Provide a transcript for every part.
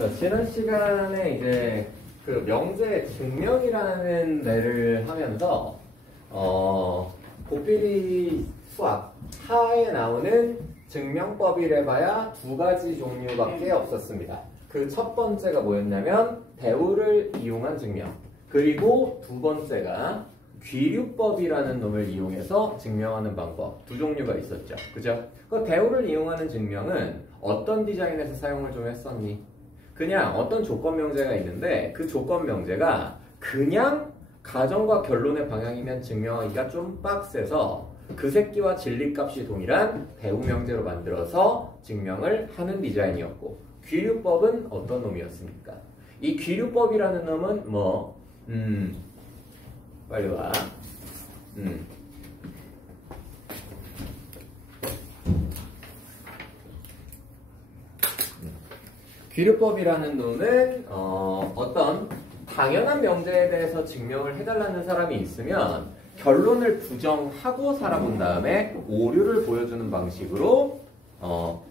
자, 지난 시간에 이제 그 명제 증명이라는 례를 하면서 곱비리 수학 하에 나오는 증명법이래 봐야 두 가지 종류밖에 없었습니다. 그 첫 번째가 뭐였냐면 대우를 이용한 증명, 그리고 두 번째가 귀류법이라는 놈을 이용해서 증명하는 방법, 두 종류가 있었죠. 그죠? 그 대우를 이용하는 증명은 어떤 디자인에서 사용을 좀 했었니? 그냥 어떤 조건 명제가 있는데 그 조건 명제가 그냥 가정과 결론의 방향이면 증명하기가 좀 빡세서 그 새끼와 진리값이 동일한 대우 명제로 만들어서 증명을 하는 디자인이었고, 귀류법은 어떤 놈이었습니까? 이 귀류법이라는 놈은 빨리 와. 귀류법이라는 놈은 어떤 당연한 명제에 대해서 증명을 해달라는 사람이 있으면 결론을 부정하고 살아본 다음에 오류를 보여주는 방식으로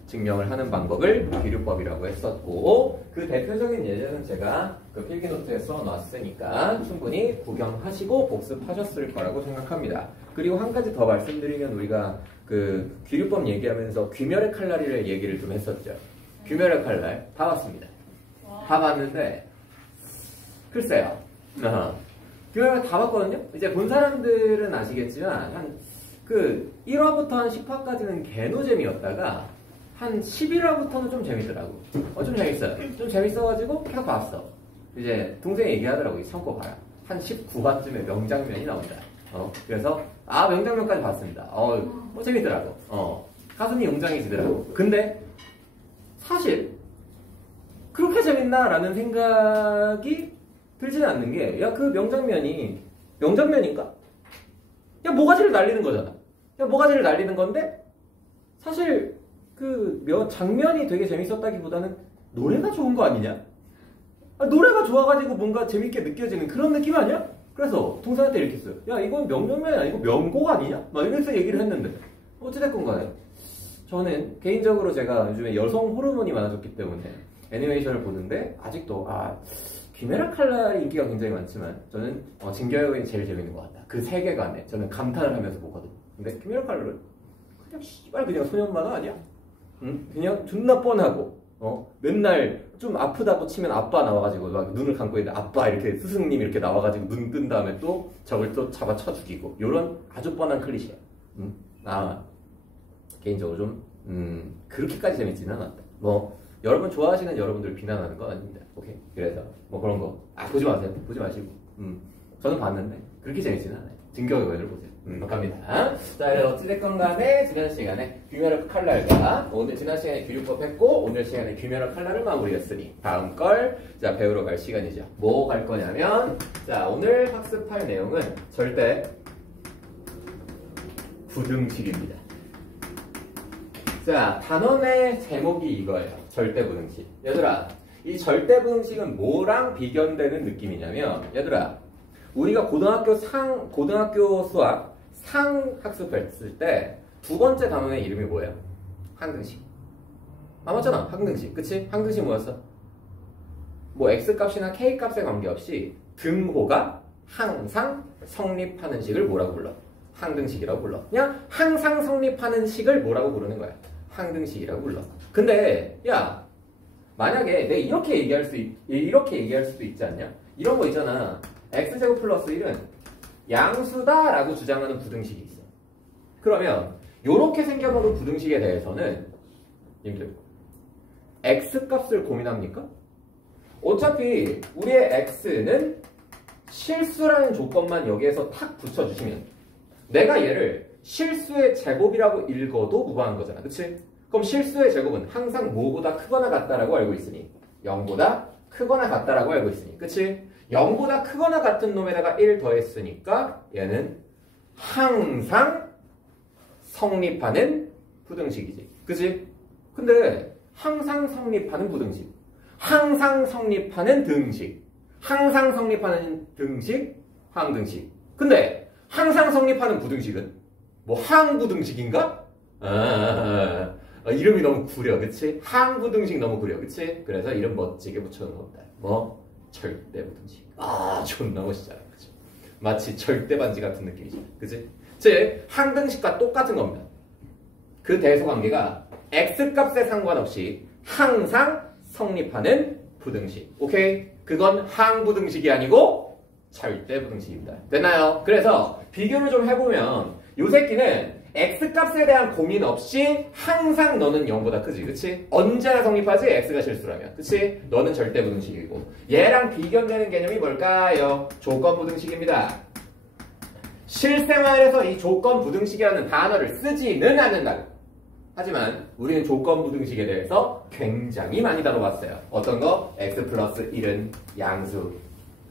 증명을 하는 방법을 귀류법이라고 했었고, 그 대표적인 예제는 제가 그 필기노트에 써놨으니까 충분히 구경하시고 복습하셨을 거라고 생각합니다. 그리고 한 가지 더 말씀드리면, 우리가 그 귀류법 얘기하면서 귀멸의 칼날이를 얘기를 좀 했었죠. 귀멸의 칼날 다 봤습니다. 다 봤는데 글쎄요. 귀멸을 다 봤거든요. 이제 본 사람들은 아시겠지만 한 그 1화부터 한 10화까지는 개노잼이었다가 한 11화부터는 좀 재밌더라고. 좀 재밌어요. 좀 재밌어가지고 계속 봤어. 이제 동생이 얘기하더라고. 참고 봐라. 한 19화쯤에 명장면이 나온다. 그래서 명장면까지 봤습니다. 재밌더라고. 가슴이 웅장해지더라고. 근데 사실 그렇게 재밌나라는 생각이 들지는 않는 게, 야, 그 명장면이 명장면인가? 야, 모가지를 날리는 거잖아. 야, 모가지를 날리는 건데 사실 그 장면이 되게 재밌었다기보다는 노래가 좋은 거 아니냐? 노래가 좋아가지고 뭔가 재밌게 느껴지는 그런 느낌 아니야? 그래서 동생한테 이렇게 했어요. 야, 이건 명장면이 아니고 명곡 아니냐? 막 이래서 얘기를 했는데, 어찌됐건 간에 저는 개인적으로 제가 요즘에 여성 호르몬이 많아졌기 때문에 애니메이션을 보는데 아직도 귀메라 칼날의 인기가 굉장히 많지만 저는 진격의 제일 재밌는 것 같다. 그 세계관에 저는 감탄을 하면서 보거든요. 근데 귀메라 칼날은 그냥 씨발 그냥 소년만화 아니야? 응? 그냥 존나 뻔하고 맨날 좀 아프다고 치면 아빠 나와가지고 막 눈을 감고 있는데 아빠 이렇게 스승님 이렇게 나와가지고 눈 뜬 다음에 또 적을 또 잡아 쳐 죽이고, 요런 아주 뻔한 클리셰. 개인적으로 좀 그렇게까지 재밌지는 않았다. 여러분 좋아하시는 여러분들 비난하는 건 아닙니다. 오케이. 그래서 그런 거 보지 마세요. 보지 마시고. 저는 봤는데 그렇게 재밌지는 않아요. 진격의 거인을 보세요. 갑니다. 자, 어찌됐건 간에 지난 시간에 귀멸의 칼날과 지난 시간에 귀류법 했고, 오늘 시간에 귀멸의 칼날을 마무리했으니 다음 걸 배우러 갈 시간이죠. 뭐 갈 거냐면, 자, 오늘 학습할 내용은 절대 부등식입니다. 자, 단원의 제목이 이거예요. 절대부등식. 얘들아, 이 절대부등식은 뭐랑 비견되는 느낌이냐면, 얘들아, 우리가 고등학교 수학 상 학습했을 때 두 번째 단원의 이름이 뭐예요? 항등식. 맞잖아. 항등식. 그치? 항등식 뭐였어? X값이나 K값에 관계없이 등호가 항상 성립하는 식을 뭐라고 불러? 항등식이라고 불러. 그냥 항상 성립하는 식을 뭐라고 부르는 거야? 항등식이라고 불러. 근데 야, 만약에 내가 이렇게 얘기할 수도 있지 않냐? 이런 거 있잖아. x제곱 플러스 1은 양수다 라고 주장하는 부등식이 있어. 그러면 요렇게 생겨먹은 부등식에 대해서는 님들 x값을 고민합니까? 어차피 우리의 x는 실수라는 조건만 여기에서 탁 붙여주시면 내가 얘를 실수의 제곱이라고 읽어도 무방한 거잖아. 그치? 그럼 실수의 제곱은 항상 뭐보다 크거나 같다라고 알고 있으니 0보다 크거나 같다라고 알고 있으니, 그치? 0보다 크거나 같은 놈에다가 1 더했으니까 얘는 항상 성립하는 부등식이지. 그치? 근데 항상 성립하는 부등식, 항상 성립하는 등식, 항상 성립하는 등식, 항등식. 근데 항상 성립하는 부등식은 항부등식인가? 이름이 너무 구려, 그치? 항부등식 너무 구려, 그치? 그래서 이름 멋지게 붙여놓은 겁니다. 뭐? 절대부등식. 아, 존나 멋있잖아, 그치? 마치 절대반지 같은 느낌이지, 그치? 즉, 항등식과 똑같은 겁니다. 그 대소관계가 x값에 상관없이 항상 성립하는 부등식. 오케이? 그건 항부등식이 아니고 절대부등식입니다. 됐나요? 그래서 비교를 좀 해보면 요 새끼는 x값에 대한 고민 없이 항상 너는 0보다 크지, 그치? 언제나 성립하지, x가 실수라면, 그치? 너는 절대부등식이고. 얘랑 비견되는 개념이 뭘까요? 조건부등식입니다. 실생활에서 이 조건부등식이라는 단어를 쓰지는 않는다고. 하지만 우리는 조건부등식에 대해서 굉장히 많이 다뤄봤어요. 어떤 거? x 플러스 1은 양수.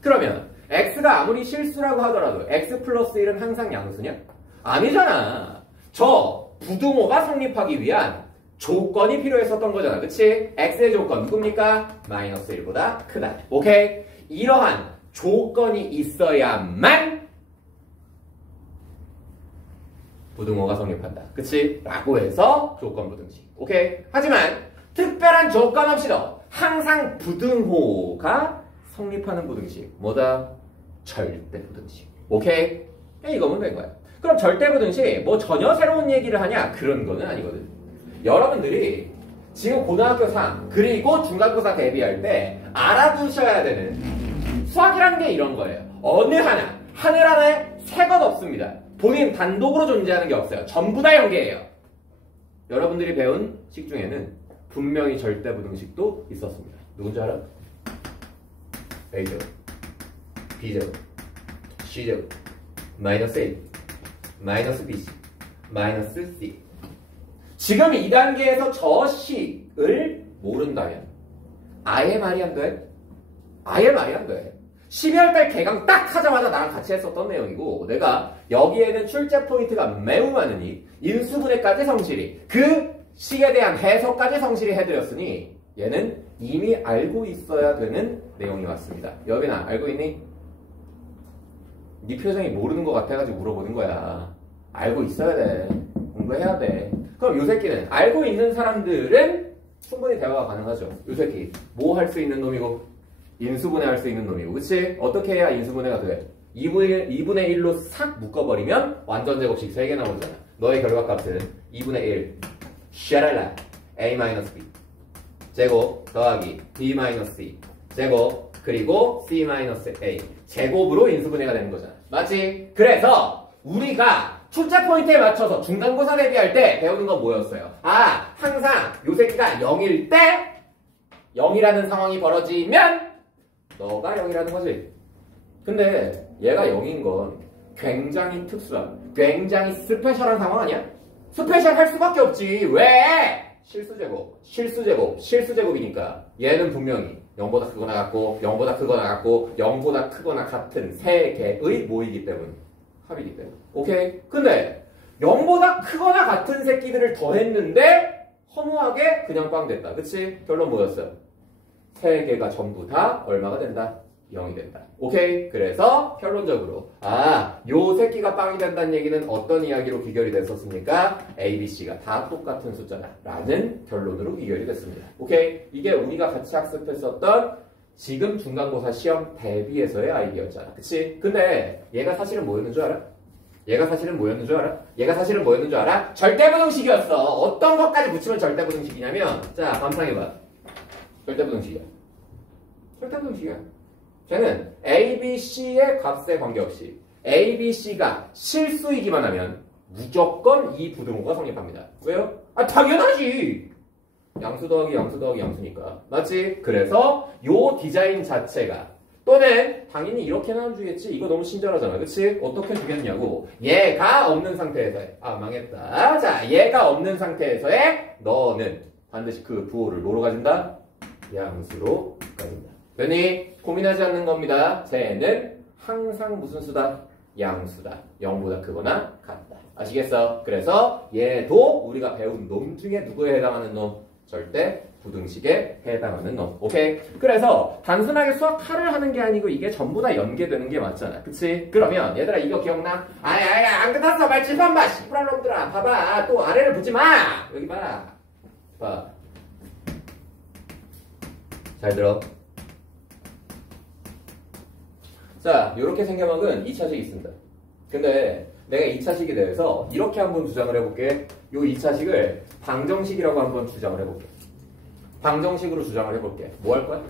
그러면 x가 아무리 실수라고 하더라도 x 플러스 1은 항상 양수냐? 아니잖아. 저 부등호가 성립하기 위한 조건이 필요했었던 거잖아. 그치? x의 조건 누굽니까? 마이너스 1보다 크다. 오케이? 이러한 조건이 있어야만 부등호가 성립한다. 그치? 라고 해서 조건부등식. 오케이? 하지만 특별한 조건 없이도 항상 부등호가 성립하는 부등식. 뭐다? 절대부등식. 오케이? 이거면 된 거야. 그럼 절대부등식 뭐 전혀 새로운 얘기를 하냐? 그런 거는 아니거든. 여러분들이 지금 고등학교 3 그리고 중간고사 대비할 때 알아두셔야 되는 수학이라는 게 이런 거예요. 어느 하나, 하늘 하나에 새 것 없습니다. 본인 단독으로 존재하는 게 없어요. 전부 다 연계예요. 여러분들이 배운 식 중에는 분명히 절대부등식도 있었습니다. 누군지 알아? A제곱, B제곱, C제곱, 마이너스 A, 마이너스 BC, 마이너스 C. 지금 이 단계에서 저 식을 모른다면 아예 말이 안 돼. 아예 말이 안 돼. 12월달 개강 딱 하자마자 나랑 같이 했었던 내용이고 내가 여기에는 출제 포인트가 매우 많으니 인수분해까지 성실히 그 식에 대한 해석까지 성실히 해드렸으니 얘는 이미 알고 있어야 되는 내용이 왔습니다. 여빈아 알고 있니? 네 표정이 모르는 것 같아가지고 물어보는 거야. 알고 있어야 돼. 공부해야 돼. 그럼 요 새끼는 알고 있는 사람들은 충분히 대화가 가능하죠. 요 새끼 뭐 할 수 있는 놈이고 인수분해 할 수 있는 놈이고 그치? 어떻게 해야 인수분해가 돼? 2분의 1로 싹 묶어버리면 완전 제곱식 3개 나오잖아. 너의 결과값은 2분의 1 샤랄라 a-b 제곱 더하기 b-c 제곱 그리고 c-a 제곱으로 인수분해가 되는 거잖아. 맞지? 그래서 우리가 출제 포인트에 맞춰서 중간고사 대비할 때 배우는 건 뭐였어요? 아, 항상 요 새끼가 0일 때 0이라는 상황이 벌어지면 너가 0이라는 거지. 근데 얘가 0인 건 굉장히 특수한, 굉장히 스페셜한 상황 아니야? 스페셜 할 수밖에 없지. 왜? 실수제곱이니까 얘는 분명히 0보다 크거나 같고 0보다 크거나 같고 0보다 크거나 같은 세 개의 뭐이기 때문? 합이기 때문. 오케이? 근데 0보다 크거나 같은 새끼들을 더했는데 허무하게 그냥 빵 됐다. 그치? 결론 뭐였어요? 세 개가 전부 다 얼마가 된다? 0이 된다. 오케이? 그래서 결론적으로 요 새끼가 빵이 된다는 얘기는 어떤 이야기로 귀결이 됐었습니까? A, B, C가 다 똑같은 숫자다 라는 결론으로 귀결이 됐습니다. 오케이? 이게 우리가 같이 학습했었던 지금 중간고사 시험 대비해서의 아이디어였잖아. 그치? 근데 얘가 사실은 뭐였는 줄 알아? 얘가 사실은 뭐였는 줄 알아? 절대부등식이었어. 어떤 것까지 붙이면 절대부등식이냐면 자, 감상해봐. 절대부등식이야. 쟤는 A, B, C의 값에 관계없이 A, B, C가 실수이기만 하면 무조건 이 부등호가 성립합니다. 왜요? 당연하지. 양수 더하기 양수니까. 맞지? 그래서 요 디자인 자체가 또는 당연히 이렇게 나눠주겠지. 이거 너무 친절하잖아. 그치? 어떻게 주겠냐고. 얘가 없는 상태에서의 망했다. 자, 얘가 없는 상태에서의 너는 반드시 그 부호를 뭐로 가진다? 양수로 가진다. 되니? 고민하지 않는 겁니다. 쟤는 항상 무슨 수다? 양수다. 0보다 크거나 같다. 아시겠어? 그래서 얘도 우리가 배운 놈 중에 누구에 해당하는 놈? 절대 부등식에 해당하는 놈. 오케이? 그래서 단순하게 수학 칼을 하는 게 아니고 이게 전부 다 연계되는 게 맞잖아. 그치? 그러면 얘들아 이거 기억나? 안 끝났어. 빨리 칠판 봐. 씨부랄 놈들아. 봐봐. 또 아래를 보지 마. 여기 봐. 봐. 잘 들어. 자, 이렇게 생겨먹은 2차식이 있습니다. 근데 내가 2차식에 대해서 이렇게 한번 주장을 해볼게. 이 2차식을 방정식이라고 한번 주장을 해볼게. 방정식으로 주장을 해볼게. 뭐 할 거야?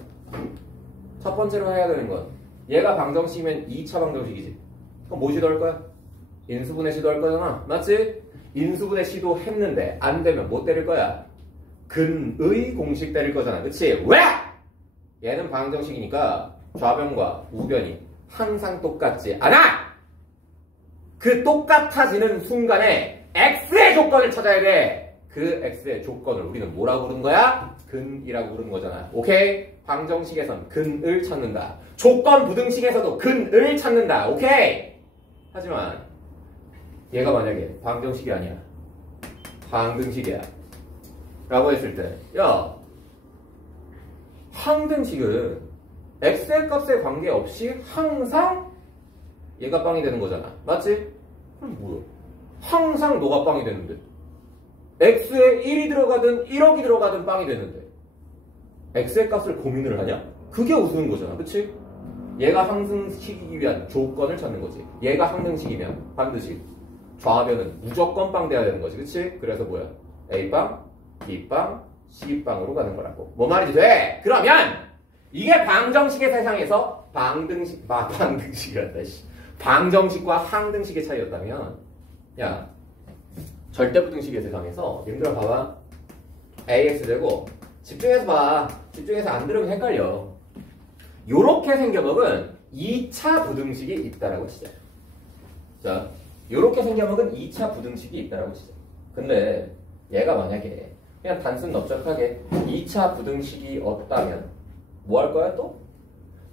첫 번째로 해야 되는 건 얘가 방정식이면 2차 방정식이지. 그럼 뭐 시도할 거야? 인수분해 시도할 거잖아. 맞지? 인수분해 시도했는데 안 되면 뭐 때릴 거야? 근의 공식 때릴 거잖아. 그치? 왜? 얘는 방정식이니까 좌변과 우변이 항상 똑같지 않아! 그 똑같아지는 순간에 x의 조건을 찾아야 돼. 그 x의 조건을 우리는 뭐라고 부르는 거야? 근이라고 부르는 거잖아. 오케이? 방정식에선 근을 찾는다. 조건 부등식에서도 근을 찾는다. 오케이? 하지만 얘가 만약에 방정식이 아니야. 항등식이야. 라고 했을 때 야, 항등식은 x의 값에 관계없이 항상 얘가 빵이 되는 거잖아. 맞지? 그럼 뭐야? 항상 너가 빵이 되는데 x에 1이 들어가든 1억이 들어가든 빵이 되는데 x의 값을 고민을 하냐? 그게 우스운 거잖아. 그치? 얘가 항등식이기 위한 조건을 찾는 거지. 얘가 항등식이면 반드시 좌변은 무조건 빵 돼야 되는 거지. 그치? 그래서 뭐야? A빵, B빵, C빵으로 가는 거라고. 뭐 말이지 돼? 그러면 이게 방정식의 세상에서 방등식이란다. 방정식과 항등식의 차이였다면 야, 절대부등식의 세상에서 님들아 봐봐. AX제곱 집중해서 봐. 집중해서 안 들으면 헷갈려. 요렇게 생겨먹은 2차 부등식이 있다라고 치자. 자, 요렇게 생겨먹은 2차 부등식이 있다라고 치자. 근데 얘가 만약에 그냥 단순 넓적하게 2차 부등식이 없다면 뭐 할 거야 또?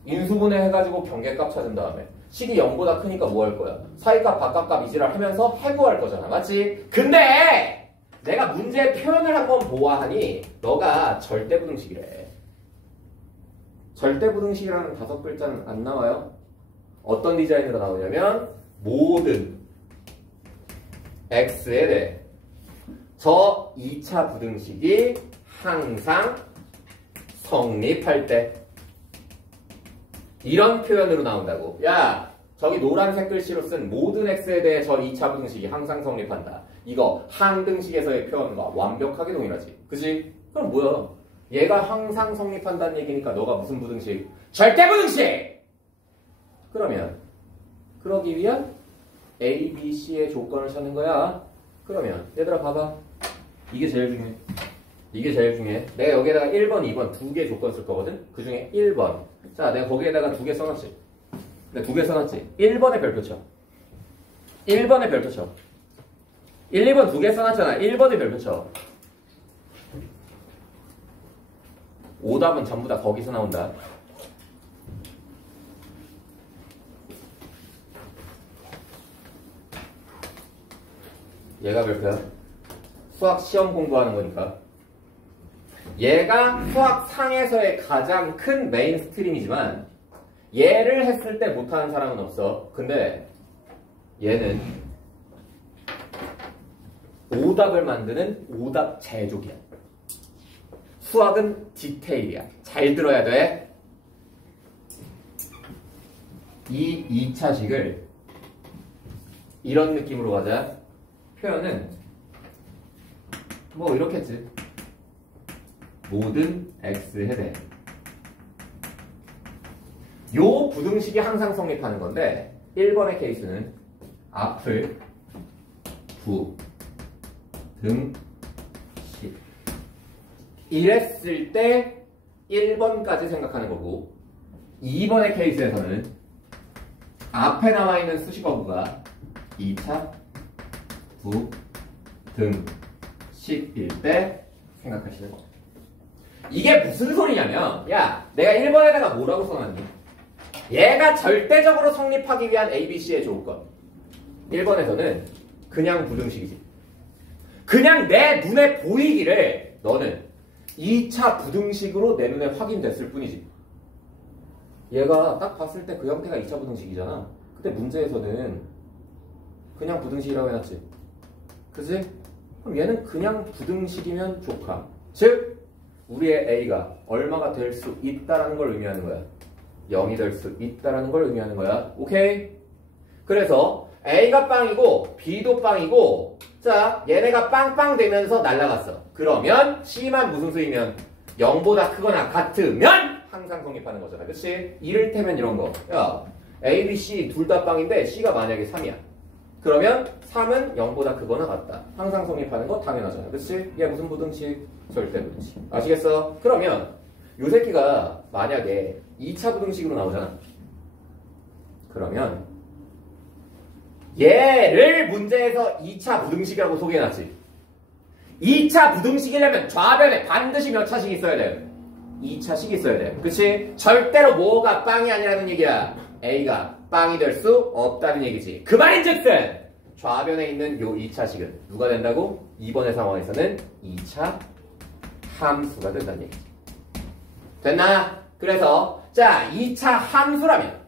인수분해 해가지고 경계값 찾은 다음에 식이 0보다 크니까 뭐 할 거야? 사이값 바깥값 이지랄 하면서 해부할 거잖아. 맞지? 근데 내가 문제 표현을 한번 보아하니 너가 절대부등식이래. 절대부등식이라는 5글자는 안 나와요. 어떤 디자인으로 나오냐면 모든 x에 대해 저 2차 부등식이 항상 성립할 때 이런 표현으로 나온다고. 야, 저기 노란색 글씨로 쓴 모든 x에 대해 저 2차 부등식이 항상 성립한다. 이거 항등식에서의 표현과 완벽하게 동일하지. 그치? 그럼 뭐야? 얘가 항상 성립한다는 얘기니까 너가 무슨 부등식? 절대부등식! 그러면 그러기 위한 A, B, C의 조건을 찾는 거야. 그러면 얘들아 봐봐. 이게 제일 중요해. 이게 제일 중요해. 내가 여기에다가 1번, 2번 두 개 조건 쓸 거거든? 그 중에 1번. 자, 내가 거기에다가 두 개 써놨지. 내가 두 개 써놨지. 1번에 별표 쳐. 1번에 별표 쳐. 1, 2번 두 개 써놨잖아. 1번에 별표 쳐. 오답은 전부 다 거기서 나온다. 얘가 별표야. 수학 시험 공부하는 거니까. 얘가 수학 상에서의 가장 큰 메인스트림이지만 얘를 했을 때 못하는 사람은 없어. 근데 얘는 오답을 만드는 오답 제조기야. 수학은 디테일이야. 잘 들어야 돼. 이 2차식을 이런 느낌으로 가자. 표현은 뭐 이렇게 했지. 모든 x에 대해 요 부등식이 항상 성립하는 건데 1번의 케이스는 앞을 부등식 이랬을 때 1번까지 생각하는 거고 2번의 케이스에서는 앞에 나와 있는 수식어구가 2차 부등식일 때 생각하시는 거. 이게 무슨 소리냐면 야, 내가 1번에다가 뭐라고 써놨니? 얘가 절대적으로 성립하기 위한 ABC의 조건. 1번에서는 그냥 부등식이지. 그냥 내 눈에 보이기를 너는 2차 부등식으로 내 눈에 확인됐을 뿐이지. 얘가 딱 봤을 때 그 형태가 2차 부등식이잖아. 근데 문제에서는 그냥 부등식이라고 해놨지. 그지? 그럼 얘는 그냥 부등식이면 조카. 즉 우리의 a가 얼마가 될 수 있다라는 걸 의미하는 거야. 0이 될 수 있다라는 걸 의미하는 거야. 오케이? 그래서 a가 빵이고 b도 빵이고 자 얘네가 빵빵 되면서 날아갔어. 그러면 c만 무슨 수이면 0보다 크거나 같으면 항상 성립하는 거잖아. 그치? 이를테면 이런 거. 야 a, b, c 둘 다 빵인데 c가 만약에 3이야. 그러면 3은 0보다 크거나 같다. 항상 성립하는 거 당연하잖아. 그치? 얘 무슨 부등식? 절대 부등식. 아시겠어? 그러면 요 새끼가 만약에 2차 부등식으로 나오잖아. 그러면 얘를 문제에서 2차 부등식이라고 소개해놨지. 2차 부등식이려면 좌변에 반드시 몇 차씩 있어야 돼? 2차씩 있어야 돼. 그치? 절대로 뭐가 빵이 아니라는 얘기야. A가 빵이 될 수 없다는 얘기지. 그 말인즉슨 좌변에 있는 요 2차식은 누가 된다고? 이번의 상황에서는 2차 함수가 된다는 얘기지. 됐나? 그래서 자 2차 함수라면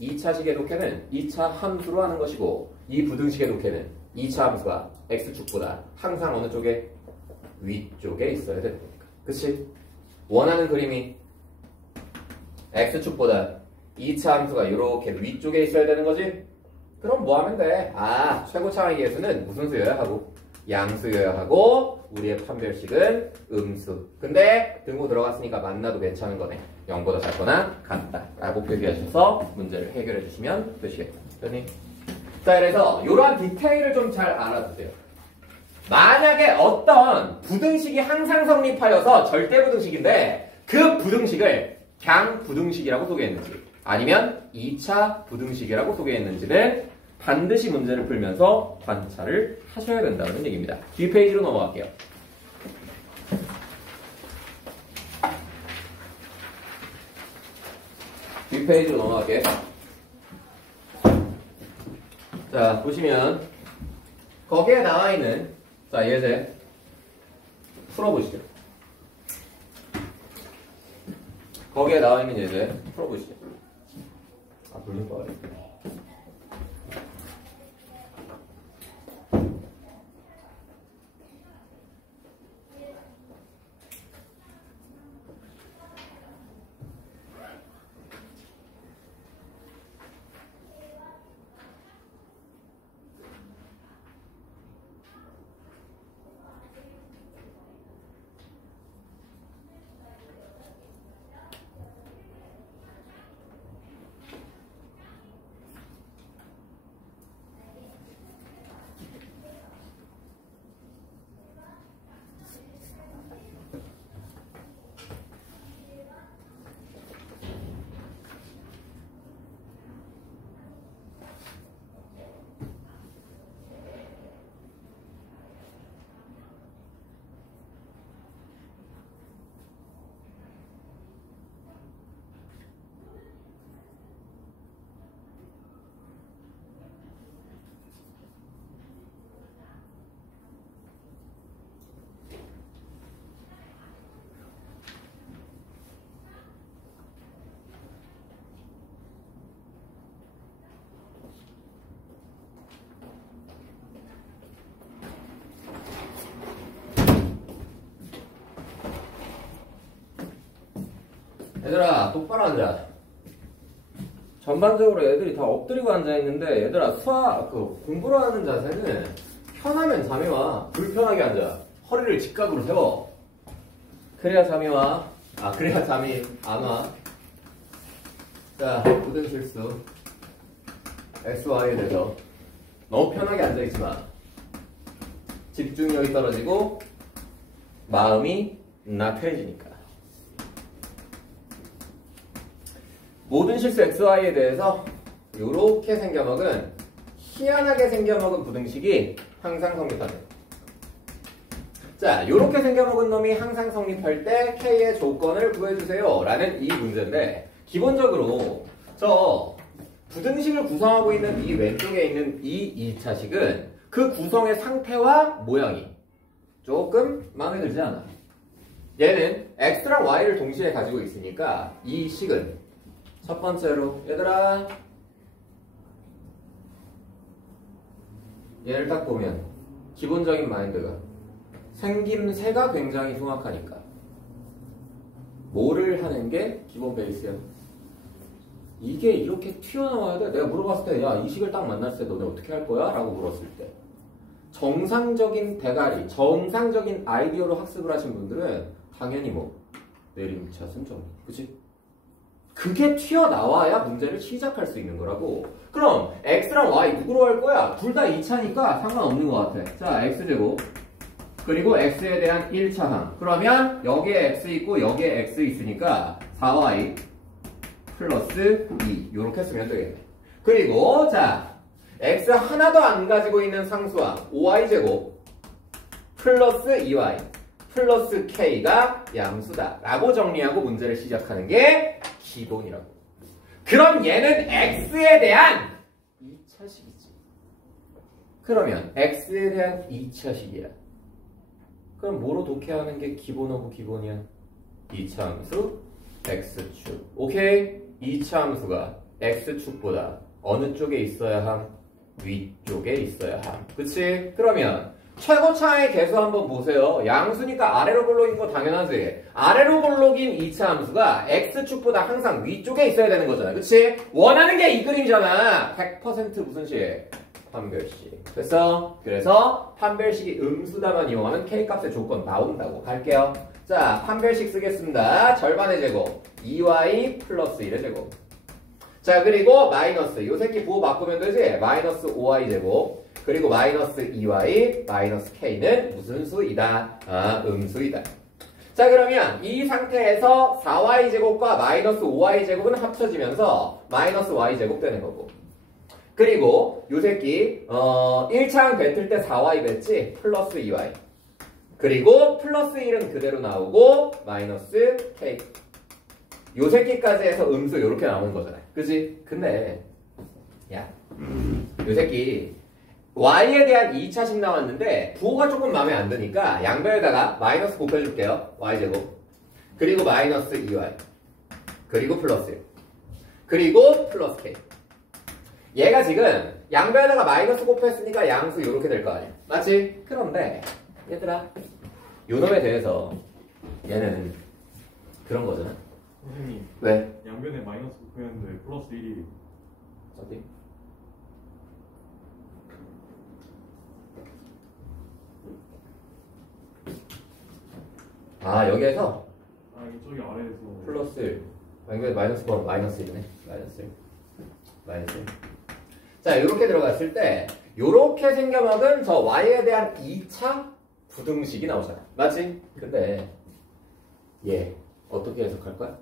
2차식의 독해는 2차 함수로 하는 것이고 이 부등식의 독해는 2차 함수가 x축보다 항상 어느 쪽에? 위쪽에 있어야 되는 거니까. 그치? 원하는 그림이 x축보다 2차 함수가 이렇게 위쪽에 있어야 되는 거지? 그럼 뭐 하면 돼? 아, 최고차항의 계수는 무슨 수여야 하고? 양수여야 하고 우리의 판별식은 음수. 근데 등호 들어갔으니까 만나도 괜찮은 거네. 0보다 작거나 같다 라고 표기하셔서 문제를 해결해 주시면 되시겠다. 됐니? 자, 그래서 이러한 디테일을 좀 잘 알아두세요. 만약에 어떤 부등식이 항상 성립하여서 절대부등식인데 그 부등식을 강부등식이라고 소개했는지 아니면 2차 부등식이라고 소개했는지는 반드시 문제를 풀면서 관찰을 하셔야 된다는 얘기입니다. 뒷페이지로 넘어갈게요. 뒷페이지로 넘어갈게요. 자, 보시면 거기에 나와있는 자, 예제 풀어보시죠. 거기에 나와있는 예제 풀어보시죠. 아, 돌린 거 같아. 얘들아 똑바로 앉아. 전반적으로 애들이 다 엎드리고 앉아있는데 얘들아 공부를 하는 자세는 편하면 잠이 와. 불편하게 앉아. 허리를 직각으로 세워. 그래야 잠이 와. 아, 그래야 잠이 안 와. 자, 모든 실수 XY에 대해서 너무 편하게 앉아있지 마. 집중력이 떨어지고 마음이 나태해지니까. 모든 실수 XY에 대해서 이렇게 생겨먹은 희한하게 생겨먹은 부등식이 항상 성립하는. 자, 이렇게 생겨먹은 놈이 항상 성립할 때 K의 조건을 구해주세요 라는 이 문제인데 기본적으로 저 부등식을 구성하고 있는 이 왼쪽에 있는 이 2차식은 그 구성의 상태와 모양이 조금 마음에 들지 않아. 얘는 X랑 Y를 동시에 가지고 있으니까 이 식은 첫 번째로 얘들아 얘를 딱 보면 기본적인 마인드가 생김새가 굉장히 흉악하니까 뭐를 하는 게 기본 베이스야? 이게 이렇게 튀어나와야 돼? 내가 물어봤을 때 야, 이 식을 딱 만났을 때 너네 어떻게 할 거야? 라고 물었을 때 정상적인 대가리, 정상적인 아이디어로 학습을 하신 분들은 당연히 뭐 내림차순 정리, 그치? 그게 튀어나와야 문제를 시작할 수 있는 거라고. 그럼 x랑 y 누구로 할 거야? 둘 다 2차니까 상관없는 것 같아. 자, x제곱 그리고 x에 대한 1차항. 그러면 여기에 x 있고 여기에 x 있으니까 4y 플러스 2 요렇게 쓰면 되겠네. 그리고 자, x 하나도 안 가지고 있는 상수항 5y제곱 플러스 2y 플러스 k가 양수다 라고 정리하고 문제를 시작하는 게 기본이라고. 그럼 얘는 x에 대한 2차식이지. 그러면 x에 대한 2차식이야. 그럼 뭐로 독해하는 게 기본 오브 기본이야? 2차 함수 x축. 오케이? 2차 함수가 x축보다 어느 쪽에 있어야 함? 위쪽에 있어야 함. 그치? 그러면 최고차의 개수 한번 보세요. 양수니까 아래로 볼록인 거 당연하지. 아래로 볼록인 2차 함수가 x축보다 항상 위쪽에 있어야 되는 거잖아. 그치? 원하는 게 이 그림이잖아. 100% 무슨 식? 판별식. 됐어? 그래서 판별식이 음수다만 이용하면 k값의 조건 나온다고. 갈게요. 자, 판별식 쓰겠습니다. 절반의 제곱 2y 플러스 1의 제곱. 자, 그리고 마이너스 요 새끼 부호 바꾸면 되지? 마이너스 5y 제곱 그리고 마이너스 2y 마이너스 k는 무슨 수이다? 아, 음수이다. 자, 그러면 이 상태에서 4y 제곱과 마이너스 5y 제곱은 합쳐지면서 마이너스 y 제곱 되는 거고. 그리고 요 새끼 1차항 뱉을 때 4y 뱉지? 플러스 2y 그리고 플러스 1은 그대로 나오고 마이너스 k 요 새끼까지 해서 음수 요렇게 나오는 거잖아. 그치? 근데 야, 요 새끼 y에 대한 2차식 나왔는데 부호가 조금 마음에 안 드니까 양변에다가 마이너스 곱해줄게요. y제곱 그리고 마이너스 2y 그리고 플러스 1 그리고 플러스 k. 얘가 지금 양변에다가 마이너스 곱했으니까 양수 요렇게 될 거 아니야. 맞지? 그런데 얘들아 요놈에 대해서 얘는 그런 거잖아. 선생님 왜? 양변에 마이너스 곱했는데 플러스 1이 어디? 아, 여기에서 아 이쪽이 아래에서 플러스 1 양변에 마이너스 9 마이너스 1이네. 마이너스 1 마이너스 1. 자, 이렇게 들어갔을 때 요렇게 생겨먹은 저 y에 대한 2차 부등식이 나오잖아. 맞지? 근데 얘 어떻게 해석할 거야?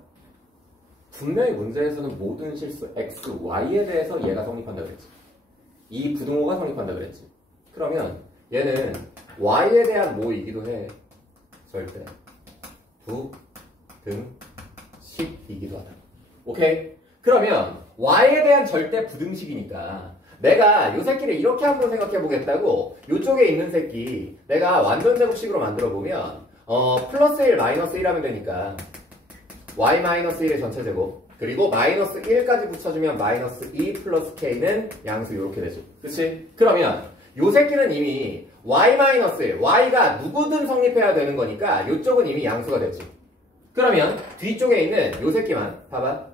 분명히 문제에서는 모든 실수 x, y에 대해서 얘가 성립한다 그랬지. 이 부등호가 성립한다 그랬지. 그러면 얘는 y에 대한 뭐이기도 해. 절대 부등식이기도 하다. 오케이? 그러면 y에 대한 절대 부등식이니까 내가 요 새끼를 이렇게 한번 생각해 보겠다고 요쪽에 있는 새끼 내가 완전 제곱식으로 만들어 보면 플러스 1 마이너스 1 하면 되니까 y 마이너스 1의 전체 제곱 그리고 마이너스 1까지 붙여주면 마이너스 2 플러스 k는 양수 요렇게 되죠. 그치? 그러면 요 새끼는 이미 y 마이너스 1 y가 누구든 성립해야 되는 거니까 요쪽은 이미 양수가 됐지. 그러면 뒤쪽에 있는 요 새끼만 봐봐.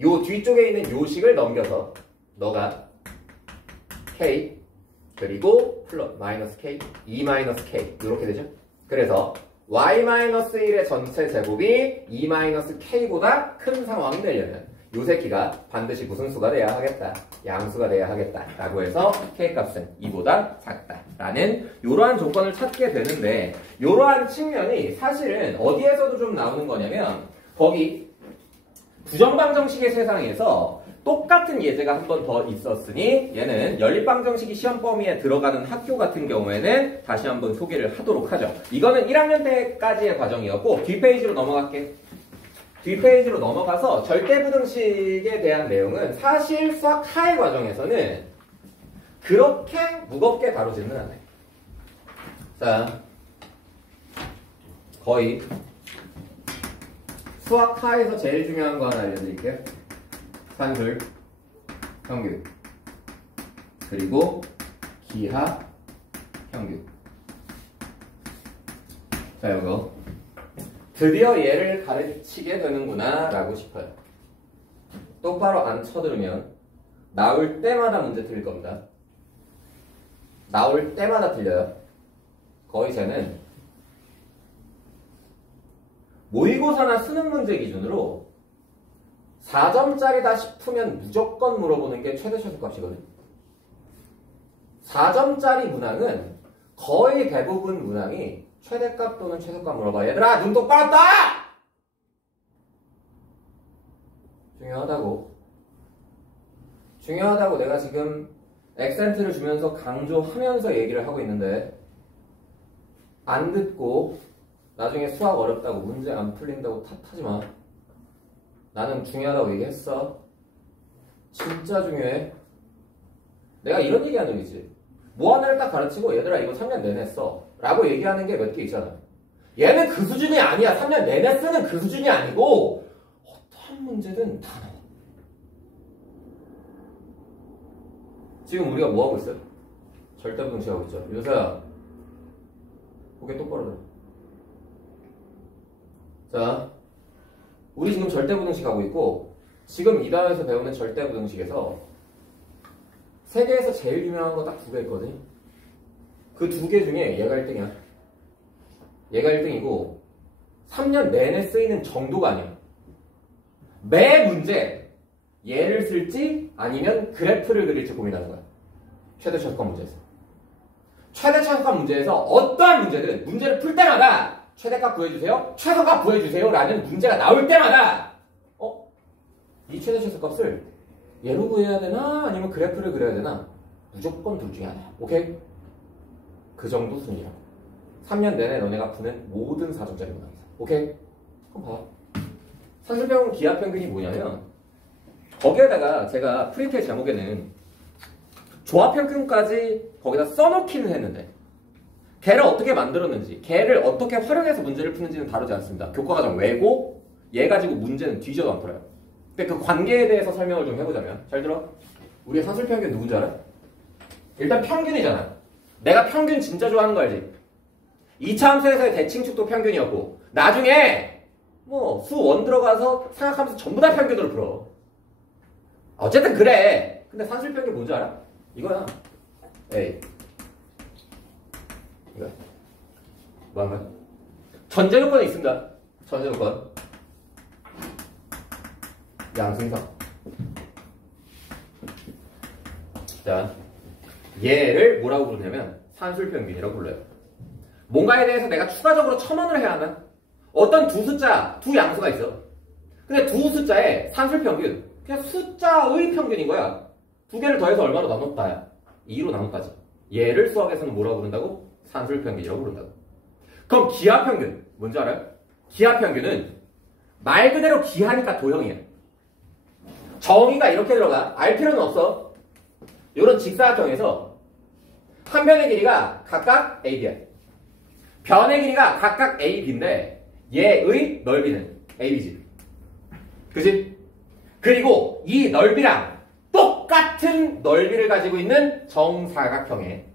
요 뒤쪽에 있는 요 식을 넘겨서 너가 k 그리고 마이너스 k 2 마이너스 k 이렇게 되죠. 그래서 y-1의 전체 제곱이 2 k보다 큰 상황이 되려면 요 새끼가 반드시 무슨 수가 돼야 하겠다. 양수가 돼야 하겠다. 라고 해서 k값은 2보다 작다. 라는 이러한 조건을 찾게 되는데 이러한 측면이 사실은 어디에서도 좀 나오는 거냐면 거기 부정방정식의 세상에서 똑같은 예제가 한 번 더 있었으니 얘는 연립방정식이 시험 범위에 들어가는 학교 같은 경우에는 다시 한번 소개를 하도록 하죠. 이거는 1학년 때까지의 과정이었고 뒷페이지로 넘어갈게. 뒷페이지로 넘어가서 절대부등식에 대한 내용은 사실 수학 하의 과정에서는 그렇게 무겁게 다루지는 않아요. 자, 거의 수학 하에서 제일 중요한 거 하나 알려드릴게요. 산술, 평균, 그리고 기하, 평균. 자, 이거 드디어 얘를 가르치게 되는구나 라고 싶어요. 똑바로 안 쳐들으면 나올 때마다 문제 틀릴 겁니다. 나올 때마다 틀려요. 거의 쟤는 모의고사나 수능 문제 기준으로 4점짜리다 싶으면 무조건 물어보는 게 최대 최소값이거든. 4점짜리 문항은 거의 대부분 문항이 최대값 또는 최소값 물어봐. 얘들아 눈 똑바로 떠! 중요하다고 내가 지금 액센트를 주면서 강조하면서 얘기를 하고 있는데 안 듣고 나중에 수학 어렵다고 문제 안 풀린다고 탓하지 마. 나는 중요하다고 얘기했어. 진짜 중요해. 내가 이런 얘기하는 적 있지. 뭐 하나를 딱 가르치고 얘들아 이거 3년 내내 써 라고 얘기하는 게 몇 개 있잖아. 얘는 그 수준이 아니야. 3년 내내 쓰는 그 수준이 아니고 어떤 문제든 다 나와. 지금 우리가 뭐 하고 있어요? 절대부등식 하고 있죠. 유서야 고개 똑바로 들어. 자, 우리 지금 절대부등식 하고 있고 지금 이 단원에서 배우는 절대부등식에서 세계에서 제일 유명한 거 딱 두 개 있거든. 그 두 개 중에 얘가 1등이야. 얘가 1등이고 3년 내내 쓰이는 정도가 아니야. 매 문제 얘를 쓸지 아니면 그래프를 그릴지 고민하는 거야. 최대 최소값 문제에서. 최대 최소값 문제에서 어떠한 문제든 문제를 풀 때마다 최대값 구해주세요, 최소값 구해주세요 라는 문제가 나올 때마다 이 최대 최소값을 얘로 구해야 되나 아니면 그래프를 그려야 되나 무조건 둘 중에 하나야. 오케이? 그 정도 순위야. 3년 내내 너네가 푸는 모든 4점짜리 문항이다. 오케이? 그럼 봐. 산술평균 기하평균이 뭐냐면 거기에다가 제가 프린트의 제목에는 조합평균까지 거기다 써놓기는 했는데 걔를 어떻게 만들었는지 걔를 어떻게 활용해서 문제를 푸는지는 다루지 않습니다. 교과과정 외고 얘 가지고 문제는 뒤져도 안 풀어요. 근데 그 관계에 대해서 설명을 좀 해보자면 잘 들어. 우리의 산술평균 누군지 알아? 일단 평균이잖아. 내가 평균 진짜 좋아하는 거 알지? 2차 함수에서의 대칭축도 평균이었고 나중에 뭐 수 원 들어가서 생각하면서 전부 다 평균으로 풀어. 어쨌든 그래. 근데 산술평균 뭔지 알아? 이거야. 에이. 이거. 뭐 한 거야? 전제 조건이 있습니다. 전제 조건. 양수이상. 자, 얘를 뭐라고 부르냐면 산술평균이라고 불러요. 뭔가에 대해서 내가 추가적으로 첨언을 해야 하나? 어떤 두 숫자, 두 양수가 있어. 근데 두 숫자의 산술평균, 그냥 숫자의 평균인 거야. 두 개를 더해서 얼마로 나눴다야? 2로 나눴다지. 얘를 수학에서는 뭐라고 부른다고? 산술평균이라고 부른다고. 그럼 기하평균, 뭔지 알아요? 기하평균은 말 그대로 기하니까 도형이야. 정의가 이렇게 들어가. 알 필요는 없어. 이런 직사각형에서 한 변의 길이가 각각 AB야. 변의 길이가 각각 AB인데 얘의 넓이는 AB지. 그치? 그리고 이 넓이랑 똑같은 넓이를 가지고 있는 정사각형의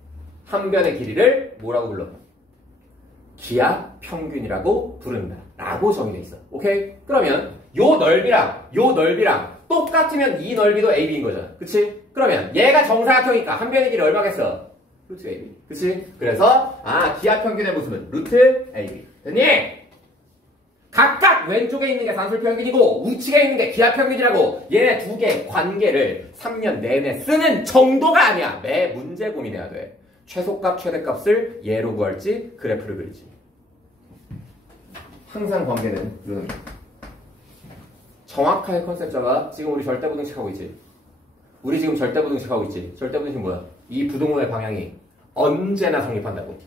한 변의 길이를 뭐라고 불러? 기하평균이라고 부른다 라고 정의되어 있어. 오케이? 그러면 요 넓이랑 똑같으면 이 넓이도 AB인 거잖아. 그치? 그러면 얘가 정사각형이니까 한 변의 길이 얼마겠어? 루트 AB. 그치? 그래서 기하평균의 모습은 루트 AB. 됐니? 각각 왼쪽에 있는 게 산술평균이고 우측에 있는 게 기하평균이라고 얘네 두 개의 관계를 3년 내내 쓰는 정도가 아니야. 매 문제 고민해야 돼. 최소값, 최대값을 얘로 구할지 그래프를 그리지. 항상 관계는 이런 정확하게 컨셉자가 지금 우리 절대부등식 하고 있지. 우리 지금 절대부등식 하고 있지. 절대부등식 뭐야? 이 부동호의 방향이 언제나 성립한다고.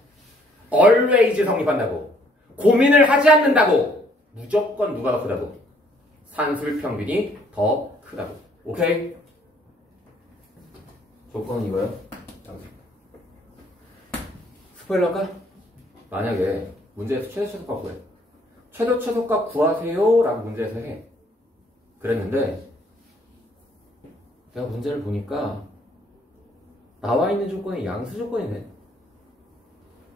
always 성립한다고. 고민을 하지 않는다고. 무조건 누가 더 크다고? 산술평균이 더 크다고. 오케이? 조건은 이거야. 스포일러 할까? 만약에 문제에서 최대 최소값 구해. 최대 최소값 구하세요 라고 문제에서 해. 그랬는데 내가 문제를 보니까 나와 있는 조건이 양수 조건이네.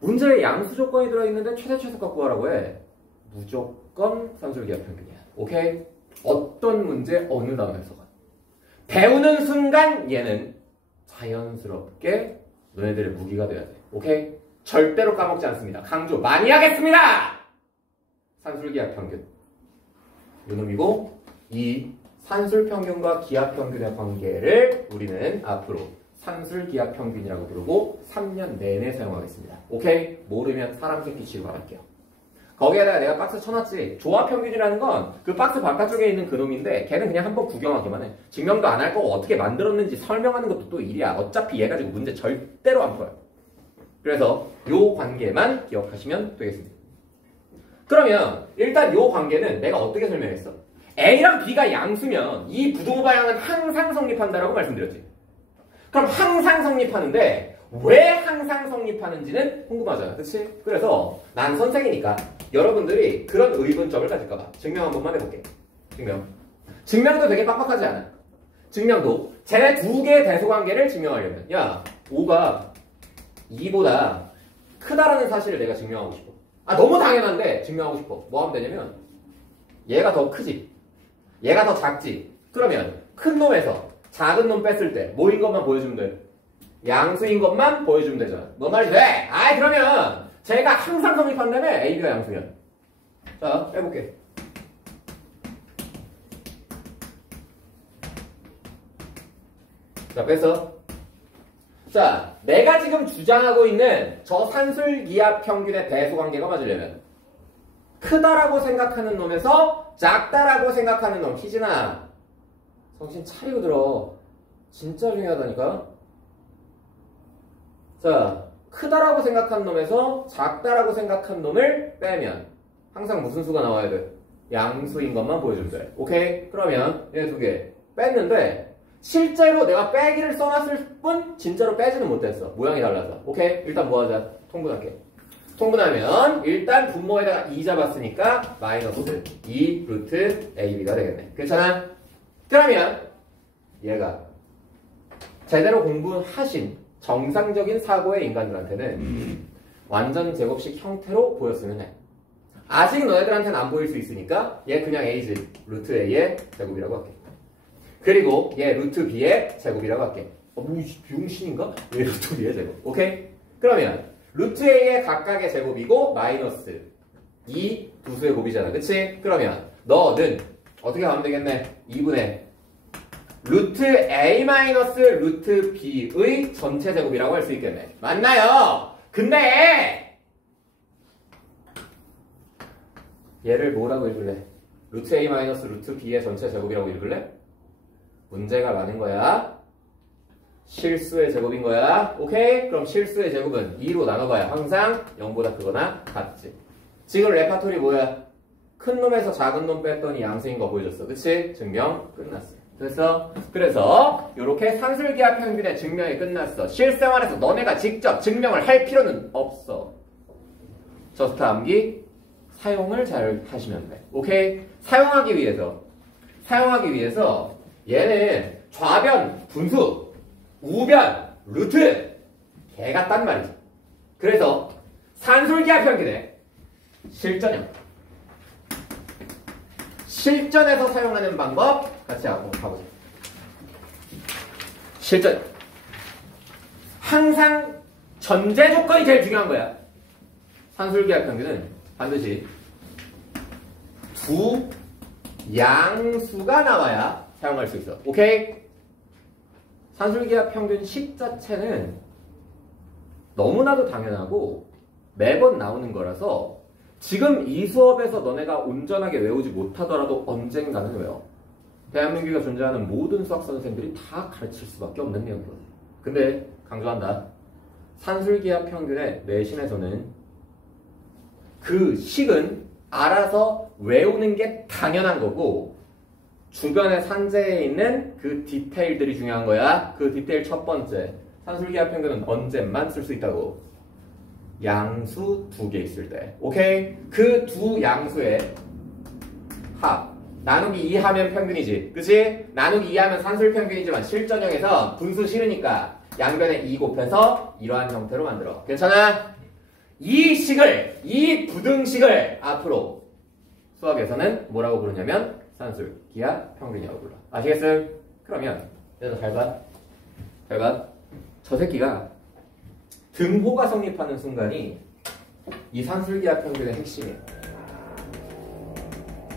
문제에 양수 조건이 들어있는데 최대 최소값 구하라고 해. 무조건 산술기하 평균이야. 오케이? 어떤 문제 어느 단어에서가. 배우는 순간 얘는 자연스럽게 너네들의 무기가 돼야 돼. 오케이? 절대로 까먹지 않습니다. 강조 많이 하겠습니다! 산술기하 평균. 요놈이고 이 산술평균과 기하평균의 관계를 우리는 앞으로 산술기하평균이라고 부르고 3년 내내 사용하겠습니다. 오케이? 모르면 사람 새끼 취급할게요. 거기에다가 내가 박스 쳐놨지. 조합평균이라는 건 그 박스 바깥쪽에 있는 그놈인데 걔는 그냥 한번 구경하기만 해. 증명도 안 할 거고 어떻게 만들었는지 설명하는 것도 또 일이야. 어차피 얘 가지고 문제 절대로 안 풀어요. 그래서 요 관계만 기억하시면 되겠습니다. 그러면 일단 요 관계는 내가 어떻게 설명했어? A랑 B가 양수면 이 부동호방향은 항상 성립한다라고 말씀드렸지. 그럼 항상 성립하는데 왜 항상 성립하는지는 궁금하잖아. 그치? 그래서 난 선생이니까 여러분들이 그런 의문점을 가질까봐 증명 한 번만 해볼게. 증명도 되게 빡빡하지 않아. 증명도 쟤네 두 개의 대소관계를 증명하려면 야 5가 2보다 크다라는 사실을 내가 증명하고 싶어. 너무 당연한데 증명하고 싶어. 뭐 하면 되냐면 얘가 더 크지, 얘가 더 작지. 그러면 큰 놈에서 작은 놈 뺐을 때 뭐인 것만 보여주면 돼? 양수인 것만 보여주면 되잖아. 뭔 말이 돼? 그러면 제가 항상 성립한다며 AB가 양수면. 자, 해볼게. 자, 뺐어. 자, 내가 지금 주장하고 있는 저 산술기하 평균의 대소관계가 맞으려면 크다라고 생각하는 놈에서 작다라고 생각하는 놈. 희진아, 정신 차리고 들어. 진짜 중요하다니까. 자, 크다라고 생각한 놈에서 작다라고 생각한 놈을 빼면 항상 무슨 수가 나와야 돼? 양수인 것만 보여주면 돼. 오케이? 그러면 얘 두 개 뺐는데 실제로 내가 빼기를 써놨을 뿐 진짜로 빼지는 못했어. 모양이 달라서. 오케이? 일단 뭐 하자? 통분할게. 통분하면 일단 분모에다가 2 잡았으니까 마이너스 2 루트 AB가 되겠네. 괜찮아? 그러면 얘가 제대로 공부하신 정상적인 사고의 인간들한테는 완전 제곱식 형태로 보였으면 해. 아직 너네들한테는 안 보일 수 있으니까 얘 그냥 A지. 루트 A의 제곱이라고 할게. 그리고 얘 루트 B의 제곱이라고 할게. 뭐 병신인가? 얘 루트 B의 제곱. 오케이? 그러면 루트 A의 각각의 제곱이고 마이너스 2 두 수의 곱이잖아. 그치? 그러면 너는 어떻게 하면 되겠네? 2분의 루트 A 마이너스 루트 B의 전체 제곱이라고 할 수 있겠네. 맞나요? 근데 얘를 뭐라고 읽을래? 루트 A 마이너스 루트 B의 전체 제곱이라고 읽을래? 문제가 많은 거야. 실수의 제곱인 거야. 오케이? 그럼 실수의 제곱은 2로 나눠봐야 항상 0보다 크거나 같지. 지금 레파토리 뭐야? 큰 놈에서 작은 놈 뺐더니 양수인 거 보여줬어. 그치? 증명 끝났어. 그래서 이렇게 산술기하 평균의 증명이 끝났어. 실생활에서 너네가 직접 증명을 할 필요는 없어. 저스트 암기 사용을 잘 하시면 돼. 오케이? 사용하기 위해서 얘는 좌변, 분수, 우변, 루트 개 같단 말이지. 그래서 산술기하 평균의 실전형. 실전에서 사용하는 방법 같이 한번 가보자. 실전. 항상 전제 조건이 제일 중요한 거야. 산술기하 평균은 반드시 두 양수가 나와야 사용할 수 있어. 오케이? 산술기하 평균식 자체는 너무나도 당연하고 매번 나오는 거라서 지금 이 수업에서 너네가 온전하게 외우지 못하더라도 언젠가는 외워. 대한민국에 존재하는 모든 수학 선생들이 다 가르칠 수밖에 없는 내용이거든. 근데 강조한다. 산술기하 평균의 내신에서는 그 식은 알아서 외우는 게 당연한 거고 주변의 산재에 있는 그 디테일들이 중요한 거야. 그 디테일 첫 번째. 산술기하 평균은 언제만 쓸 수 있다고. 양수 두 개 있을 때. 오케이? 그 두 양수의 합. 나누기 2 하면 평균이지. 그치? 나누기 2 하면 산술 평균이지만 실전형에서 분수 싫으니까 양변에 2 곱해서 이러한 형태로 만들어. 괜찮아? 이 부등식을 앞으로 수학에서는 뭐라고 부르냐면 산술, 기하, 평균이라고 불러. 아시겠어요? 그러면 얘도 잘 봐. 잘 봐. 저 새끼가 등호가 성립하는 순간이 이 산술, 기하, 평균의 핵심이에요.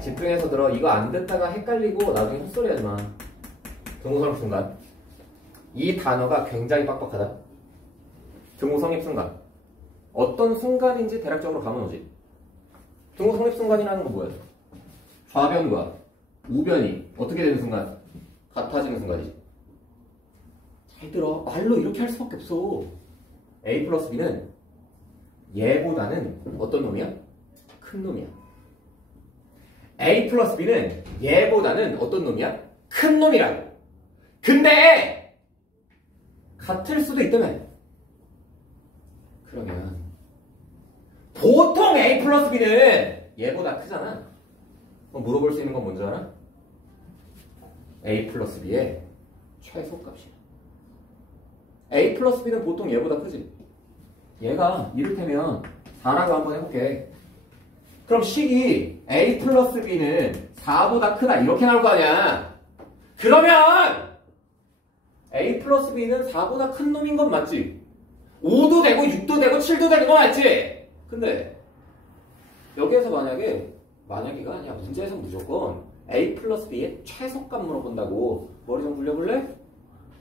집중해서 들어. 이거 안 듣다가 헷갈리고 나중에 헛소리 하지 마. 등호 성립 순간. 이 단어가 굉장히 빡빡하다. 등호 성립 순간. 어떤 순간인지 대략적으로 감은 오지. 등호 성립 순간이라는 건 뭐야? 좌변과 우변이 어떻게 되는 순간? 같아지는 순간이지. 잘 들어. 말로 이렇게 할 수밖에 없어. A 플러스 B는 얘보다는 어떤 놈이야? 큰 놈이야. A 플러스 B는 얘보다는 어떤 놈이야? 큰 놈이라고. 근데 같을 수도 있다며. 그러면 보통 A 플러스 B는 얘보다 크잖아. 그럼 물어볼 수 있는 건 뭔지 알아? A 플러스 B의 최소값이야. A 플러스 B는 보통 얘보다 크지. 얘가 이를테면 4라고 한번 해볼게. 그럼 식이 A 플러스 B는 4보다 크다 이렇게 나올 거 아니야. 그러면 A 플러스 B는 4보다 큰 놈인 건 맞지? 5도 되고 6도 되고 7도 되는 거 맞지? 근데 여기에서 만약이가 아니야. 문제에서 무조건 A 플러스 B의 최소값 물어본다고. 머리 좀 굴려볼래?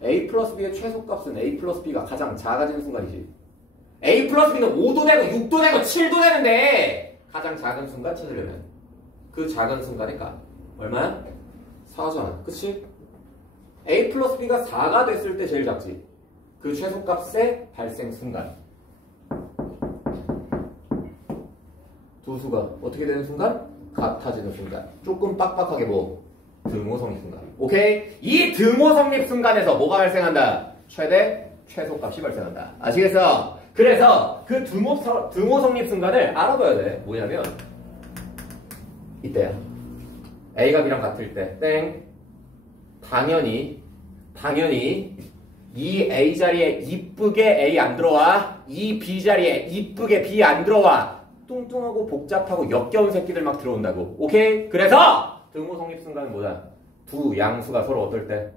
A 플러스 B의 최소값은 A 플러스 B가 가장 작아지는 순간이지. A 플러스 B는 5도 되고 6도 되고 7도 되는데 가장 작은 순간 찾으려면 그 작은 순간의 값 얼마야? 4잖아. 그치? A 플러스 B가 4가 됐을 때 제일 작지. 그 최소값의 발생 순간. 두 수가 어떻게 되는 순간? 같아지는 순간. 조금 빡빡하게 등호 성립 순간. 오케이? 이 등호 성립 순간에서 뭐가 발생한다? 최대 최소값이 발생한다. 아시겠어? 그래서 그 등호 성립 순간을 알아둬야 돼. 뭐냐면 이때야. A가 B랑 같을 때 땡. 당연히 이 A 자리에 이쁘게 A 안 들어와. 이 B 자리에 이쁘게 B 안 들어와. 뚱뚱하고 복잡하고 역겨운 새끼들 막 들어온다고. 오케이? 그래서 등호 성립 순간은 뭐다? 두 양수가 서로 어떨 때?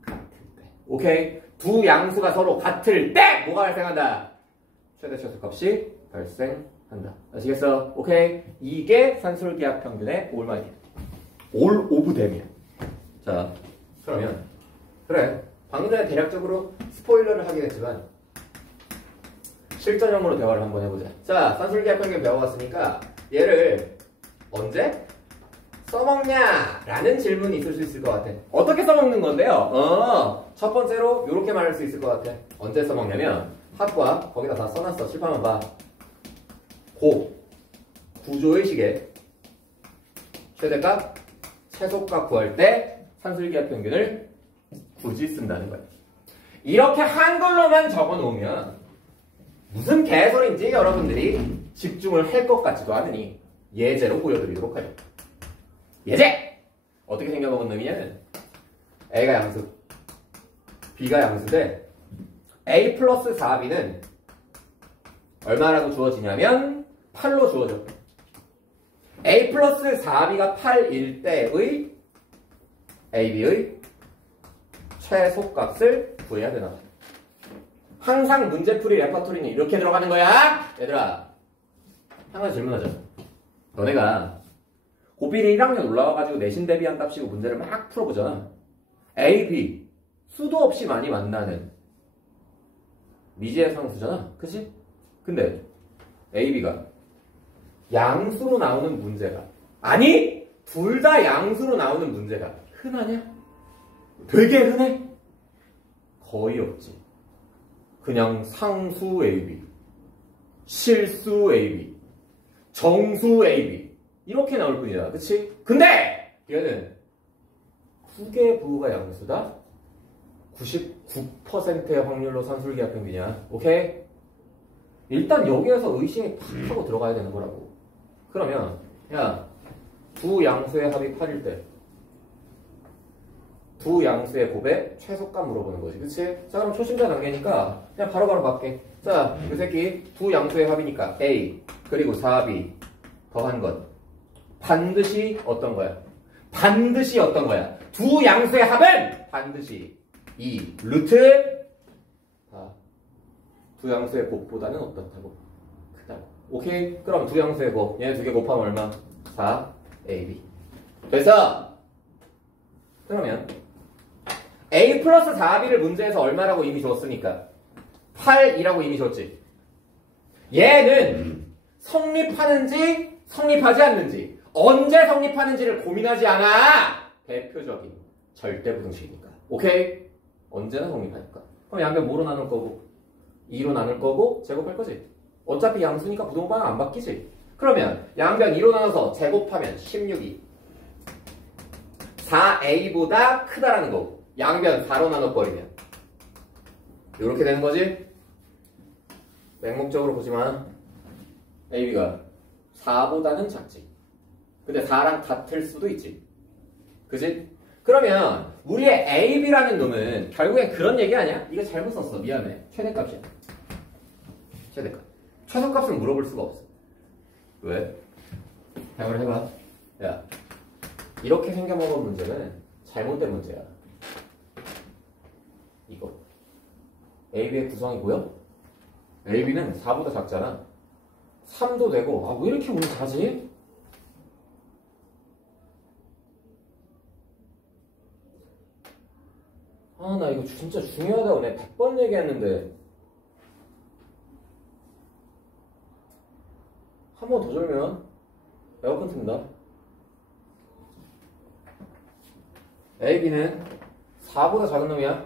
같을 때. 오케이? 두 양수가 서로 같을 때 뭐가 발생한다? 최대 최소값이 발생한다. 아시겠어? 오케이? 이게 산술기하 평균의 올마이야. 올 오브 댐이야. 자, 그러면 그래. 방금 전에 대략적으로 스포일러를 하긴 했지만 실전형으로 대화를 한번 해보자. 자, 산술기하 평균 배워왔으니까 얘를 언제 써먹냐? 라는 질문이 있을 수 있을 것 같아. 어떻게 써먹는 건데요? 첫 번째로 이렇게 말할 수 있을 것 같아. 언제 써먹냐면 합과 거기다 다 써놨어. 칠판만 봐. 구조의 식에 최대값, 최소값 구할 때 산술기하 평균을 굳이 쓴다는 거야. 이렇게 한글로만 적어놓으면 무슨 개소리인지 여러분들이 집중을 할 것 같지도 않으니 예제로 보여드리도록 하죠. 예제! 어떻게 생겨먹은 놈이냐면 A가 양수, B가 양수인데 A 플러스 4B는 얼마라고 주어지냐면 8로 주어져. A 플러스 4B가 8일 때의 AB의 최소값을 구해야 되나? 항상 문제풀이 레퍼토리는 이렇게 들어가는 거야. 얘들아, 한 가지 질문하자. 너네가 고1이 1학년 올라와가지고 내신 대비한 값이고 문제를 막 풀어보잖아. A, B 수도 없이 많이 만나는 미지의 상수잖아. 그치? 근데 A, B가 양수로 나오는 문제가, 아니 둘 다 양수로 나오는 문제가 흔하냐? 되게 흔해? 거의 없지. 그냥 상수 AB, 실수 AB, 정수 AB 이렇게 나올 뿐이다. 그치? 근데 얘는 두 개의 부호가 양수다. 99%의 확률로 산술기하 평균이야. 오케이? 일단 여기에서 의심이 팍 하고 들어가야 되는 거라고. 그러면 야, 두 양수의 합이 8일 때 두 양수의 곱의 최소값 물어보는 거지. 그치? 자, 그럼 초심자 단계니까 그냥 바로바로 받게. 자, 이 새끼 두 양수의 합이니까 A 그리고 4B 더한 것 반드시 어떤 거야? 반드시 어떤 거야? 두 양수의 합은 반드시 이 루트 두 양수의 곱보다는 어떻다고? 크다고. 오케이? 그럼 두 양수의 곱 얘네 두 개 곱하면 얼마? 4AB 됐어? 그러면 A 플러스 4B를 문제에서 얼마라고 이미 줬으니까 8이라고 이미 줬지. 얘는 성립하는지 성립하지 않는지 언제 성립하는지를 고민하지 않아. 대표적인 절대부등식이니까. 오케이? 언제나 성립하니까. 그럼 양변 뭐로 나눌 거고? 2로 나눌 거고 제곱할 거지. 어차피 양수니까 부동방향 안 바뀌지. 그러면 양변 2로 나눠서 제곱하면 16이 4A보다 크다라는 거고 양변 4로 나눠버리면 이렇게 되는 거지. 맹목적으로 보지만 AB가 4보다는 작지. 근데 4랑 같을 수도 있지. 그지? 그러면 우리의 AB라는 놈은 결국엔 그런 얘기 아니야? 이거 잘못 썼어. 미안해. 최대값이야. 최대값. 최소값을 물어볼 수가 없어. 왜? 생각을 해봐. 야, 이렇게 생겨먹은 문제는 잘못된 문제야. 이거. AB의 구성이 보여? AB는 4보다 작잖아. 3도 되고, 아, 왜 이렇게 운이 가지? 아, 나 이거 진짜 중요하다고 내가 100번 얘기했는데. 한 번 더 졸면 에어컨 튼다. AB는 4보다 작은 놈이야.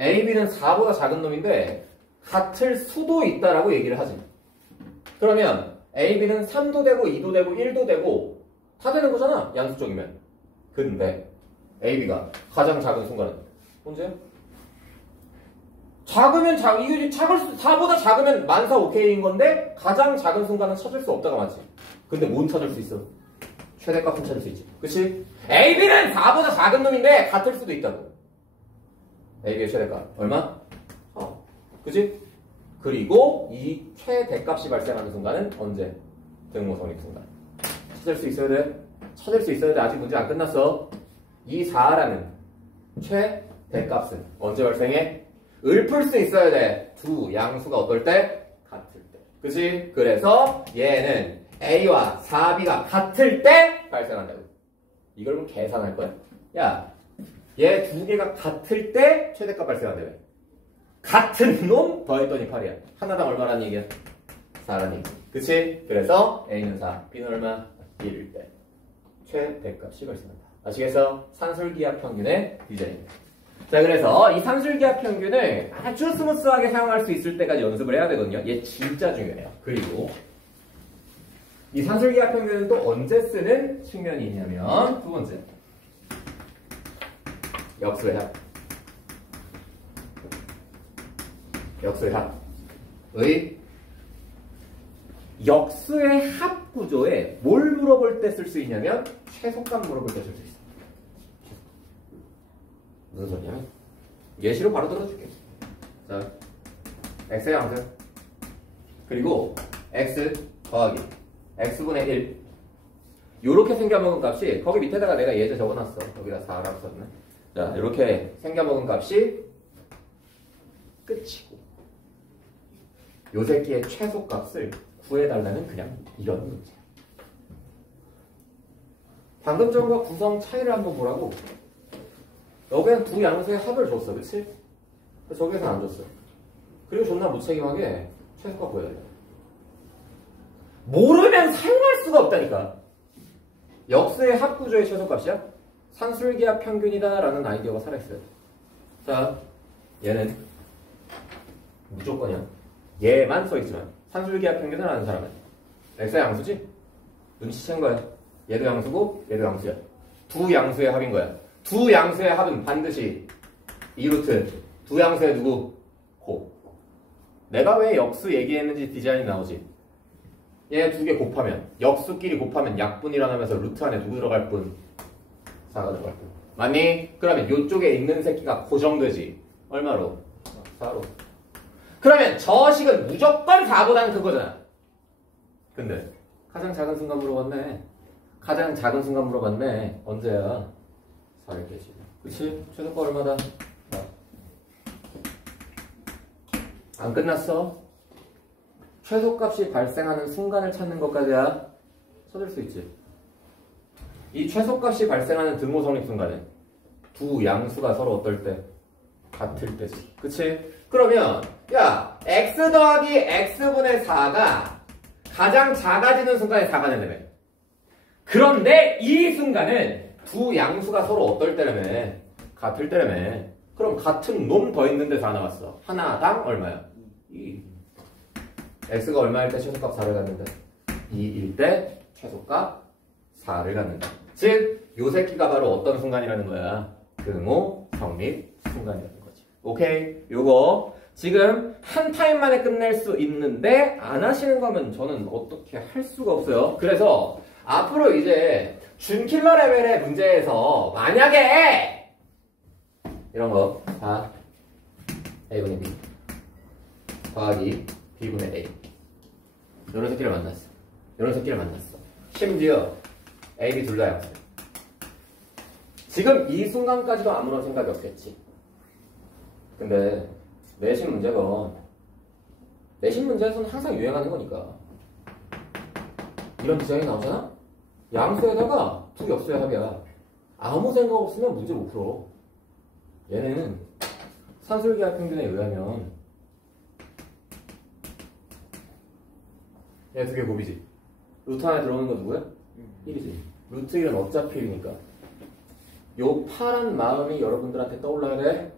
AB는 4보다 작은 놈인데 같을 수도 있다라고 얘기를 하지. 그러면 AB는 3도 되고 2도 되고 1도 되고 다 되는 거잖아. 양수적이면. 근데 AB가 가장 작은 순간은 언제야? 작으면 이게 4보다 작으면 만사 오케이인 건데 가장 작은 순간은 찾을 수 없다가 맞지. 근데 뭔 찾을 수 있어? 최대값은 찾을 수 있지. 그치? AB는 4보다 작은 놈인데 같을 수도 있다고. AB의 최대값 얼마? 그치? 그리고 이 최대값이 발생하는 순간은 언제? 등호 성립 순간. 찾을 수 있어야 돼. 찾을 수 있어야 돼. 아직 문제 안 끝났어. 이 4라는 최대값은 언제 발생해? 을 풀 수 있어야 돼. 두 양수가 어떨 때? 같을 때. 그치? 그래서 얘는 A와 4B가 같을 때 발생한다고. 이걸 그럼 계산할 거야? 야, 얘 두 개가 같을 때 최대값 발생한다며. 같은 놈 더했더니 8이야. 하나당 얼마라는 얘기야? 4라는 얘기. 그치? 그래서 A는 4, B는 얼마? 1일 때 최대값이 발생한다. 아시겠어? 산술기하 평균의 디자인입니다. 자, 그래서 이 산술기하 평균을 아주 스무스하게 사용할 수 있을 때까지 연습을 해야 되거든요. 얘 진짜 중요해요. 그리고 이 산술기하 평균은 또 언제 쓰는 측면이 있냐면 두 번째, 역수의 합. 역수의 합의 역수의 합 구조에 뭘 물어볼 때 쓸 수 있냐면 최소값 물어볼 때 쓸 수 있어. 무슨 소리냐면 예시로 바로 들어줄게. 자, x의 양수 그리고 x 더하기 x분의 1 요렇게 생겨먹은 값이 거기 밑에다가 내가 예제 적어놨어. 여기다 4라고 썼네. 자, 이렇게 생겨먹은 값이 끝이고 요 새끼의 최소값을 구해달라는 그냥 이런 문제야. 방금 전과 구성 차이를 한번 보라고. 여기는 두 양수의 합을 줬어, 그치? 근데 저기에서는 안 줬어. 그리고 존나 무책임하게 최소값 구해달라. 모르면 사용할 수가 없다니까. 역수의 합 구조의 최소값이야? 산술기하 평균이다 라는 아이디어가 살아있어요. 자, 얘는 무조건이야. 얘만 써있지만 산술기하 평균을 아는 사람은 x의 양수지? 눈치챈 거야. 얘도 양수고 얘도 양수야. 두 양수의 합인 거야. 두 양수의 합은 반드시 2루트 두 양수의 누구? 곱. 내가 왜 역수 얘기했는지 디자인이 나오지. 얘 두 개 곱하면 역수끼리 곱하면 약분이라 하면서 루트 안에 누구 들어갈 뿐? 4가 들어갈 뿐. 맞니? 그러면 이쪽에 있는 새끼가 고정되지. 얼마로? 4로. 그러면 저 식은 무조건 4보다는 크거잖아. 근데 가장 작은 순간 물어봤네. 가장 작은 순간 물어봤네. 언제야? 4일 때지. 그치? 최소가 얼마다? 안 끝났어. 최소값이 발생하는 순간을 찾는 것까지야 찾을 수 있지. 이 최소값이 발생하는 등호 성립 순간은 두 양수가 서로 어떨 때? 같을 때지. 그치? 그러면 야 x 더하기 x분의 4가 가장 작아지는 순간에 4가 된다며. 그런데 이 순간은 두 양수가 서로 어떨 때라며? 같을 때라며. 그럼 같은 놈 더 있는데 4 나왔어. 하나당 얼마야? 2. x가 얼마일 때 최소값 4를 갖는다? 2일 때 최소값 4를 갖는다. 즉, 요 새끼가 바로 어떤 순간이라는 거야? 등호 성립 순간이라는 거지. 오케이? 요거 지금 한 타임 만에 끝낼 수 있는데 안 하시는 거면 저는 어떻게 할 수가 없어요. 그래서 앞으로 이제 준킬러 레벨의 문제에서 만약에 이런 거 다 a분의 b 더하기 b분의 a 이런 새끼를 만났어. 이런 새끼를 만났어. 심지어 a, b 둘 다 양수. 지금 이 순간까지도 아무런 생각이 없겠지. 근데 내신 문제에서는 항상 유행하는 거니까 이런 디자인이 나오잖아? 양수에다가 두 역수의 합이야. 아무 생각 없으면 문제 못 풀어. 얘는 산술기하 평균에 의하면 얘 두 개 곱이지. 루트 안에 들어오는 거 누구야? 1이지. 루트 1은 어차피 1이니까 요 파란 마음이 여러분들한테 떠올라야 돼.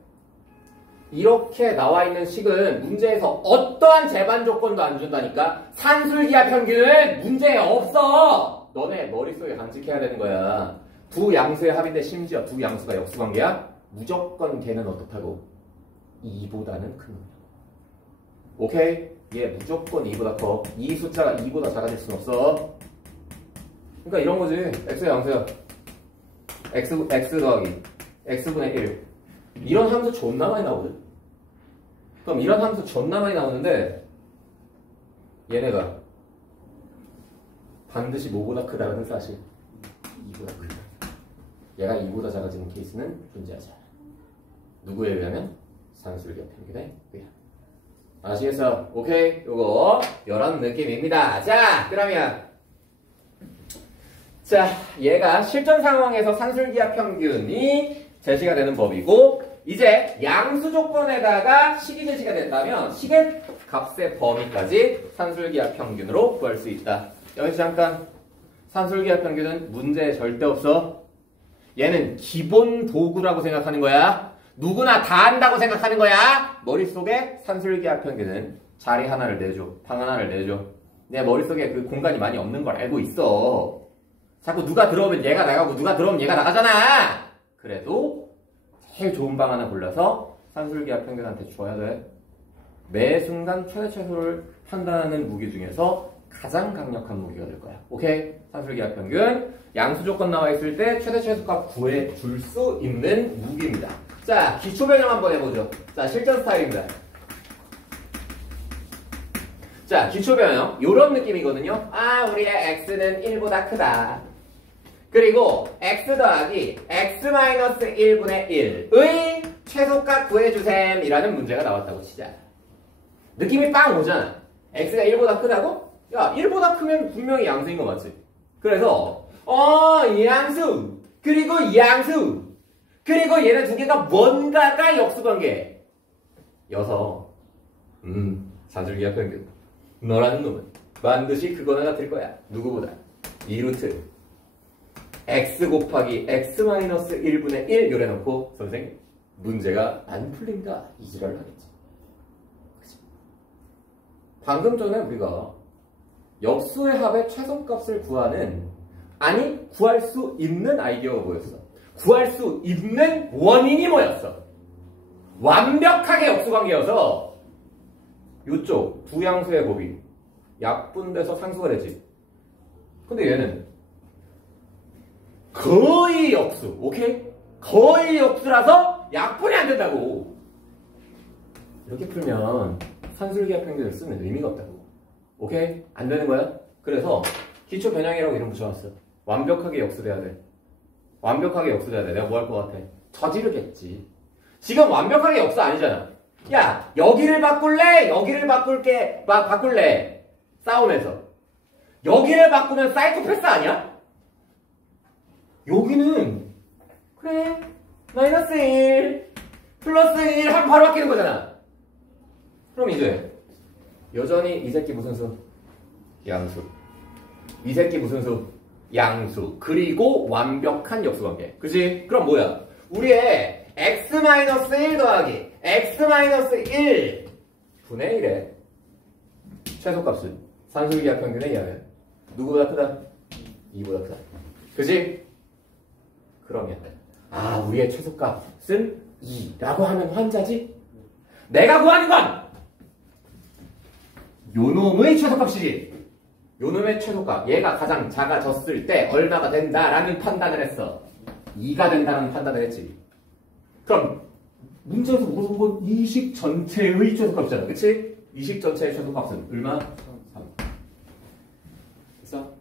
이렇게 나와 있는 식은 문제에서 어떠한 제반 조건도 안 준다니까. 산술기하 평균은 문제에 없어. 너네 머릿속에 간직해야 되는 거야. 두 양수의 합인데 심지어 두 양수가 역수관계야. 무조건 걔는 어떻다고? 2보다는 큰 놈이야. 오케이? 얘 무조건 2보다 커. 이 숫자가 2보다 작아질 순 없어. 그러니까 이런 거지. x의 양수야. x 더하기 x분의 1. 이런 함수 존나 많이 나오거든. 그럼 이런 함수 존나 많이 나오는데 얘네가 반드시 뭐보다 크다는 사실. 2보다 크다. 얘가 2보다 작아지는 케이스는 존재하지 않아. 누구에 의하면? 산술기하 평균에 의하면. 아시겠어? 오케이? 요거 이런 느낌입니다. 자, 그러면 자, 얘가 실전 상황에서 산술기하 평균이 제시가 되는 법이고, 이제 양수 조건에다가 식이 제시가 된다면 식의 값의 범위까지 산술기하 평균으로 구할 수 있다. 여기서 잠깐, 산술기하 평균은 문제에 절대 없어. 얘는 기본 도구라고 생각하는 거야. 누구나 다 안다고 생각하는 거야. 머릿속에 산술기하 평균은 자리 하나를 내줘, 방 하나를 내줘. 내 머릿속에 그 공간이 많이 없는 걸 알고 있어. 자꾸 누가 들어오면 얘가 나가고 누가 들어오면 얘가 나가잖아. 그래도 제일 좋은 방 하나 골라서 산술기하 평균한테 줘야 돼. 매 순간 최대 최소를 판단하는 무기 중에서 가장 강력한 무기가 될 거야. 오케이? 산술기하 평균. 양수 조건 나와 있을 때 최대 최소값 구해 줄 수 있는 무기입니다. 자, 기초 변형 한번 해보죠. 자, 실전 스타일입니다. 자, 기초 변형. 요런 느낌이거든요. 아, 우리의 x는 1보다 크다. 그리고 x 더하기 x-1분의 1의 최소값 구해주셈 이라는 문제가 나왔다고 치자. 느낌이 빵 오잖아. x가 1보다 크다고? 야, 1보다 크면 분명히 양수인 거 맞지? 그래서 양수 그리고 양수 그리고 얘네 두 개가 뭔가가 역수관계 여서 산술기하 평균 너라는 놈은 반드시 그거나 같을 거야. 누구보다 2루트 x 곱하기 x-1분의 1 요래놓고 선생님 문제가 안 풀린다 이 지랄을 하겠지. 그치? 방금 전에 우리가 역수의 합의 최소값을 구하는 아니 구할 수 있는 아이디어가 뭐였어? 구할 수 있는 원인이 뭐였어? 완벽하게 역수관계여서 요쪽 두 양수의 곱이 약분돼서 상수가 되지. 근데 얘는 거의 역수, 오케이? 거의 역수라서 약분이 안 된다고. 이렇게 풀면 산술기하 평균을 쓰는 의미가 없다고. 오케이? 안 되는 거야? 그래서 기초 변형이라고 이름 붙여놨어. 완벽하게 역수돼야 돼. 완벽하게 역수돼야 돼. 내가 뭐 할 것 같아? 저지르겠지. 지금 완벽하게 역수 아니잖아. 야, 여기를 바꿀래? 여기를 바꿀래? 싸움에서. 여기를 바꾸면 사이코패스 아니야? 여기는 그래 마이너스 1 플러스 1 하면 바로 바뀌는 거잖아. 그럼 이제 여전히 이 새끼 무슨 수? 양수. 이 새끼 무슨 수? 양수. 그리고 완벽한 역수관계. 그치? 그럼 뭐야? 우리의 x-1 더하기 x-1 분의 1의 최소값은 산술기하 평균의 이하는 누구보다 크다? 2보다 크다. 그치? 그러면 우리의 최소값은 2라고 하면 환자지? 내가 구하는 건 요놈의 최소값이지. 요놈의 최소값, 얘가 가장 작아졌을 때 얼마가 된다라는 판단을 했어. 2가 된다는 판단을 했지. 그럼 문제에서 물어본 건 이식 전체의 최소값이잖아. 그치? 이식 전체의 최소값은 얼마? 3. 됐어?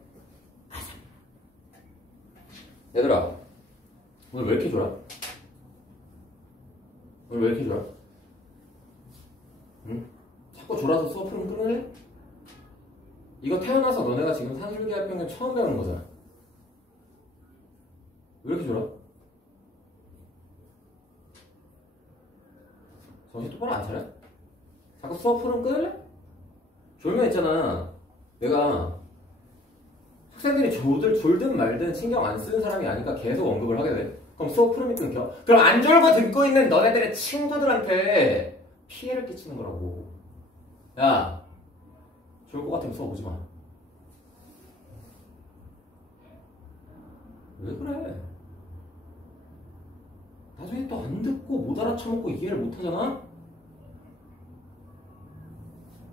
얘들아, 오늘 왜 이렇게 졸아? 오늘 왜 이렇게 졸아? 응? 자꾸 졸아서 수업 풀면 끊을래? 이거 태어나서 너네가 지금 산술기하 평균 처음 배우는 거잖아. 왜 이렇게 졸아? 정신 똑바로 안 차려? 자꾸 수업 풀면 끊을래? 졸면 있잖아. 내가 학생들이 졸든 말든 신경 안 쓰는 사람이 아니까 계속 언급을 하게 돼. 그럼 수업 풀음이 끊겨. 그럼 안 졸고 듣고 있는 너네들의 친구들한테 피해를 끼치는 거라고. 야, 졸 것 같으면 수업 오지 마. 왜 그래? 나중에 또 안 듣고 못 알아쳐먹고 이해를 못 하잖아?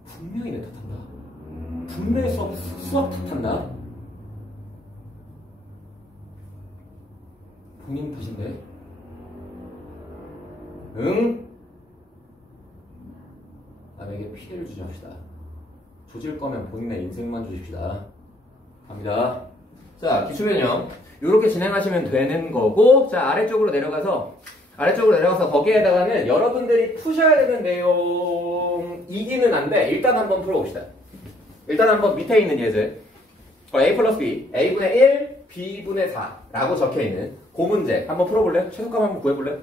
분명히 내 탓한다. 분명히 수학 탓한다. 본인 탓인데? 응? 남에게 피해를 주지 맙시다. 조질 거면 본인의 인생만 주십시다. 갑니다. 자, 기초변형 이렇게 진행하시면 되는 거고, 자, 아래쪽으로 내려가서 거기에다가는 여러분들이 푸셔야 되는 내용이기는 한데 일단 한번 풀어봅시다. 일단 한번 밑에 있는 예제 A 플러스 B, A분의 1, B분의 4라고 적혀있는 그 문제 한번 풀어볼래? 최소값 한번 구해볼래?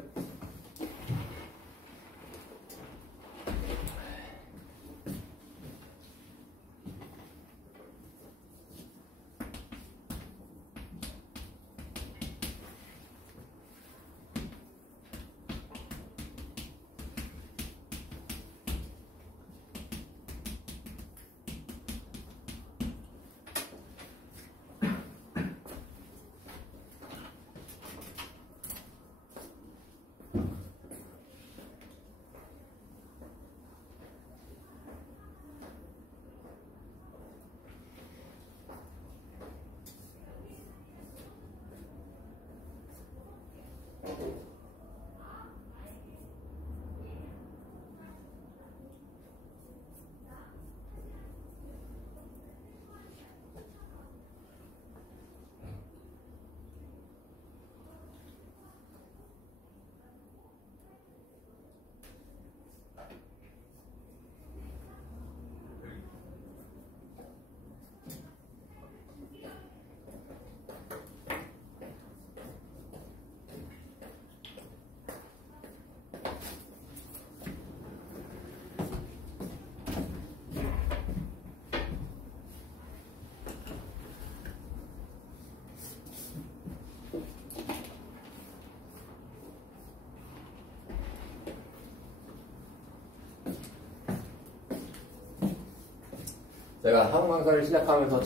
제가 한국 강사를 시작하면서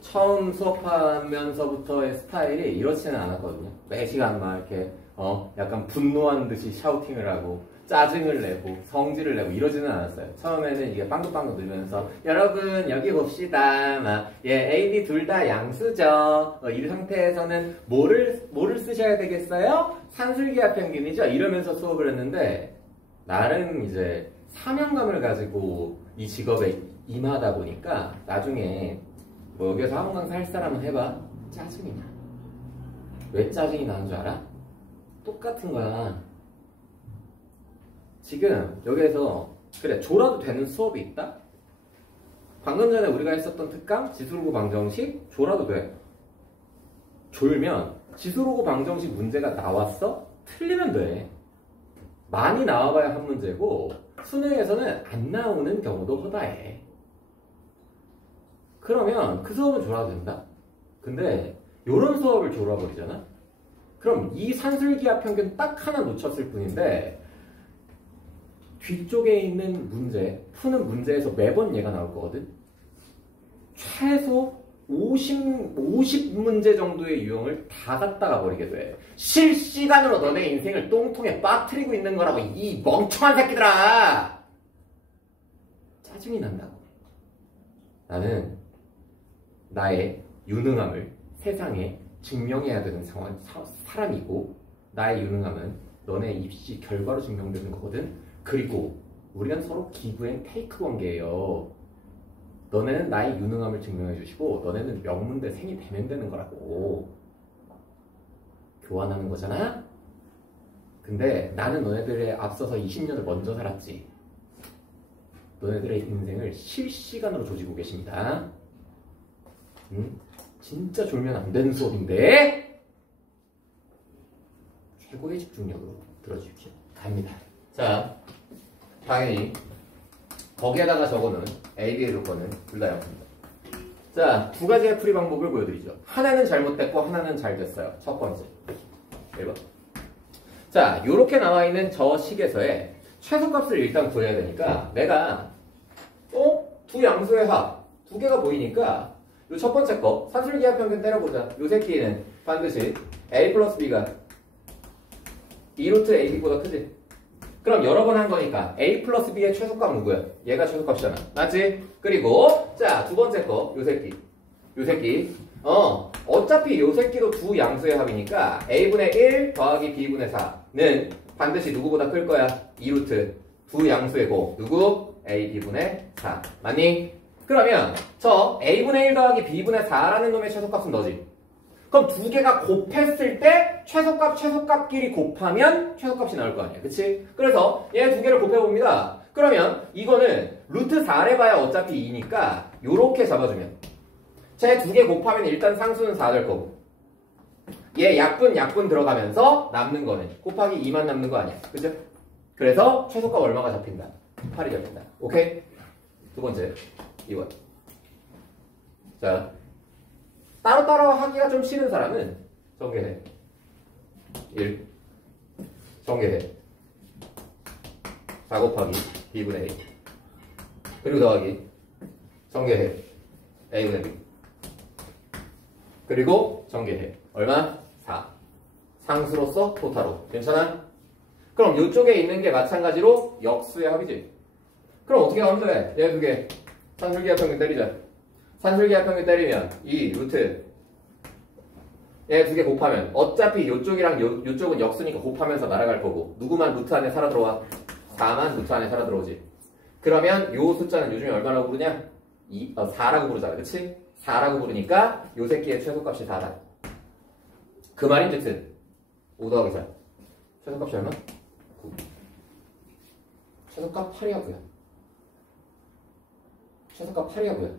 처음 수업하면서부터의 스타일이 이렇지는 않았거든요. 매 시간 막 이렇게 약간 분노한 듯이 샤우팅을 하고 짜증을 내고 성질을 내고 이러지는 않았어요. 처음에는 이게 빵긋빵긋 늘면서 여러분 여기 봅시다. 막 A, B 둘 다 양수죠. 이 상태에서는 뭐를 쓰셔야 되겠어요? 산술기하 평균이죠. 이러면서 수업을 했는데 나름 이제 사명감을 가지고 이 직업에 임하다 보니까 나중에 뭐 여기서 학원 강사 할 사람은 해봐. 짜증이 나. 왜 짜증이 나는 줄 알아? 똑같은 거야. 지금 여기에서 그래 졸아도 되는 수업이 있다? 방금 전에 우리가 했었던 특강 지수로그 방정식 졸아도 돼. 졸면 지수로그 방정식 문제가 나왔어? 틀리면 돼. 많이 나와봐야 한 문제고 수능에서는 안 나오는 경우도 허다해. 그러면 그 수업은 졸아도 된다? 근데 요런 수업을 졸아버리잖아? 그럼 이 산술기하 평균 딱 하나 놓쳤을 뿐인데 뒤쪽에 있는 문제, 푸는 문제에서 매번 얘가 나올 거거든? 최소 50문제 정도의 유형을 다 갖다가 버리게 돼. 실시간으로 너네 인생을 똥통에 빠뜨리고 있는 거라고, 이 멍청한 새끼들아! 짜증이 난다고. 나는 나의 유능함을 세상에 증명해야 되는 사람이고, 나의 유능함은 너네 입시 결과로 증명되는 거거든? 그리고 우리는 서로 기브 앤 테이크 관계예요. 너네는 나의 유능함을 증명해 주시고 너네는 명문대 생이 되면 되는 거라고. 교환하는 거잖아? 근데 나는 너네들에 앞서서 20년을 먼저 살았지. 너네들의 인생을 실시간으로 조지고 계십니다. 진짜 졸면 안 되는 수업인데 최고의 집중력으로 들어주십시오. 갑니다. 자, 당연히 거기에다가 적어놓은 AB의 조건은 둘 다 0입니다. 자, 두 가지의 풀이 방법을 보여드리죠. 하나는 잘못됐고 하나는 잘 됐어요. 첫 번째 1번. 자, 요렇게 나와있는 저 식에서의 최소값을 일단 구해야 되니까 내가 두 양수의 합 두 개가 보이니까 요 첫 번째 거 산술기하 평균 때려보자. 요 새끼는 반드시 A 플러스 B가 2루트 AB보다 크지? 그럼 여러 번 한 거니까 A 플러스 B의 최소값 누구야? 얘가 최소값이잖아. 맞지? 그리고 자, 두 번째 거 요 새끼. 요 새끼. 어차피 요 새끼도 두 양수의 합이니까 A분의 1 더하기 B분의 4는 반드시 누구보다 클 거야? 2루트 두 양수의 고 누구? A, B분의 4 맞니? 그러면 저 A분의 1 더하기 B분의 4라는 놈의 최소값은 너지. 그럼 두 개가 곱했을 때 최소값끼리 곱하면 최소값이 나올 거 아니야. 그치? 그래서 얘 두 개를 곱해봅니다. 그러면 이거는 루트 4를 봐야 어차피 2니까 요렇게 잡아주면 쟤 두 개 곱하면 일단 상수는 4 될 거고 얘 약분 들어가면서 남는 거는 곱하기 2만 남는 거 아니야. 그죠? 그래서 최소값 얼마가 잡힌다? 8이 잡힌다. 오케이? 두 번째 2번. 자, 따로따로 하기가 좀 싫은 사람은 전개해. 1. 전개해. 4 곱하기 B분의 A. 그리고 더하기. 전개해. A분의 B. 그리고 전개해. 얼마? 4. 상수로서 토타로. 괜찮아? 그럼 이쪽에 있는 게 마찬가지로 역수의 합이지. 그럼 어떻게 하면 돼? 얘 두 개. 산술기하 평균 때리자. 산술기하 평균 때리면 이 루트 얘 두 개 곱하면 어차피 요쪽이랑 요쪽은 역수니까 곱하면서 날아갈 거고 누구만 루트 안에 살아 들어와? 4만 루트 안에 살아 들어오지. 그러면 요 숫자는 요즘에 얼마라고 부르냐? 4라고 부르잖아. 그치? 4라고 부르니까 요 새끼의 최소값이 4다. 그 말인즉슨 5 더하기 4 최소값이 얼마? 9. 최소값 8이야 9야. 최소값 8이야 9야.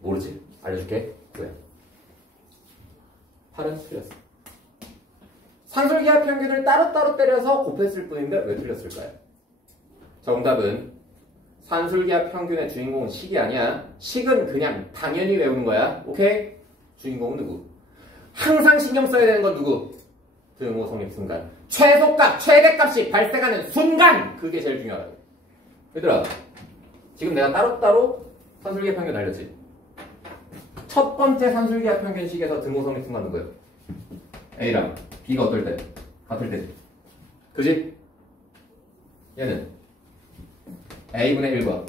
모르지? 알려줄게. 9야. 8은 틀렸어. 산술기하 평균을 따로따로 때려서 곱했을 뿐인데 왜 틀렸을까요? 정답은 산술기하 평균의 주인공은 식이 아니야. 식은 그냥 당연히 외우는 거야. 오케이? 주인공은 누구? 항상 신경 써야 되는 건 누구? 등호 성립 순간. 최소값, 최대값이 발생하는 순간! 그게 제일 중요하다고. 얘들아, 지금 내가 따로따로 산술기하 평균 알렸지? 첫 번째 산술기하 평균식에서 등호 성립 순간 누구예요? A랑 B가 어떨 때? 같을 때지. 그지? 얘는 A분의 1과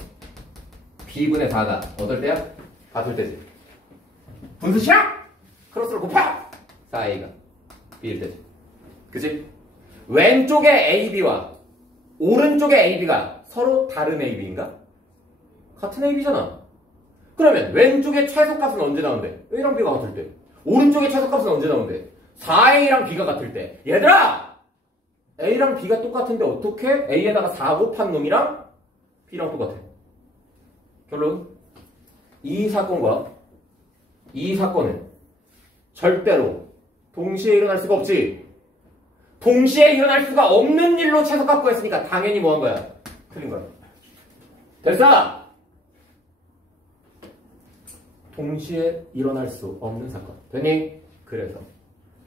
B분의 4가 어떨 때야? 같을 때지. 분수시야! 크로스를 곱하! 4A가 B일 때지. 그치? 왼쪽에 AB와 오른쪽에 AB가 서로 다른 AB인가? 같은 AB잖아. 그러면 왼쪽의 최소값은 언제 나온대? A랑 B가 같을 때. 오른쪽의 최소값은 언제 나온대? 4A랑 B가 같을 때. 얘들아! A랑 B가 똑같은데 어떻게 A에다가 4 곱한 놈이랑 B랑 똑같아? 결론? 이 사건과 이 사건은 절대로 동시에 일어날 수가 없지. 동시에 일어날 수가 없는 일로 최소값 구했으니까 당연히 뭐 한 거야? 틀린 거야. 됐어! 동시에 일어날 수 없는 사건. 되니? 그래서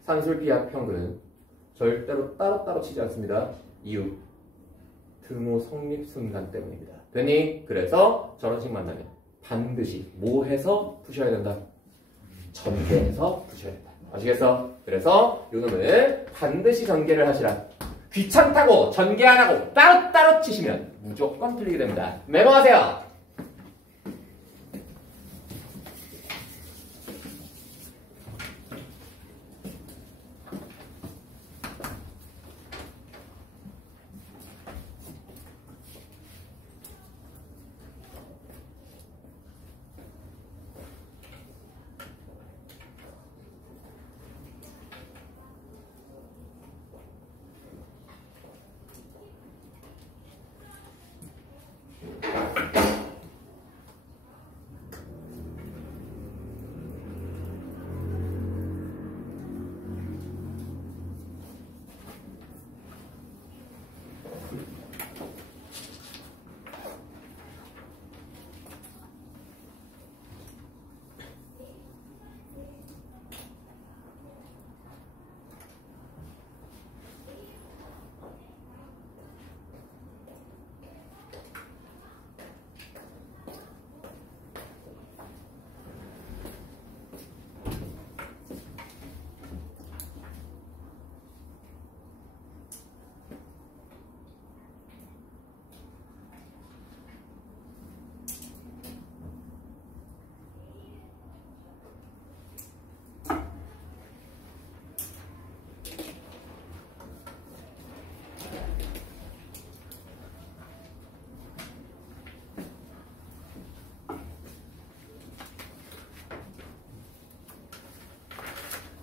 산술기하 평균은 절대로 따로따로 치지 않습니다. 이유. 등호 성립 순간 때문입니다. 되니? 그래서 저런 식 만나면 반드시 뭐 해서 푸셔야 된다? 전개해서 푸셔야 된다. 아시겠어? 그래서 요놈을 반드시 전개를 하시라. 귀찮다고 전개 안 하고 따로따로 치시면 무조건 틀리게 됩니다. 메모하세요.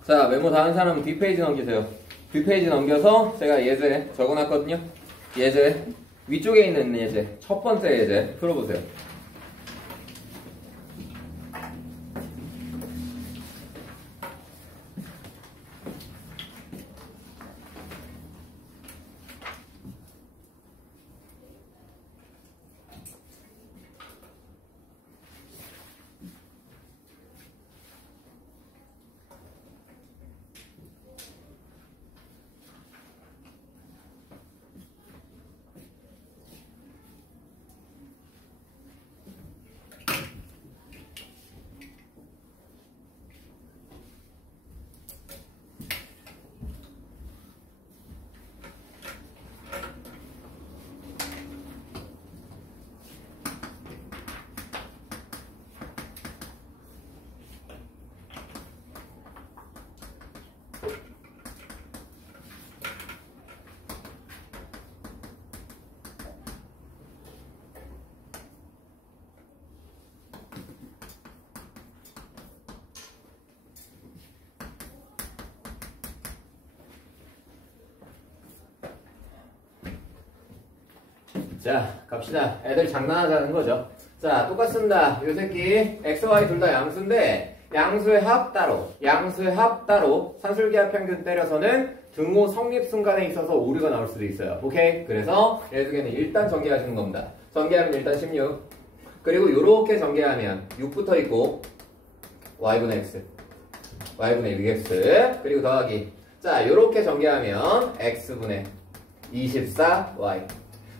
자, 메모 다 한 사람은 뒷페이지 넘기세요. 뒷페이지 넘겨서 제가 예제 적어놨거든요. 예제 위쪽에 있는 예제 첫 번째 예제 풀어보세요. 자, 갑시다. 애들 장난하자는 거죠. 자, 똑같습니다. 요 새끼 x, y 둘 다 양수인데 양수의 합 따로, 양수의 합 따로 산술기하 평균 때려서는 등호 성립 순간에 있어서 오류가 나올 수도 있어요. 오케이? 그래서 얘 두 개는 일단 전개하시는 겁니다. 전개하면 일단 16. 그리고 요렇게 전개하면 6 붙어 있고 y분의 x, y분의 6x 그리고 더하기. 자, 요렇게 전개하면 x분의 24y.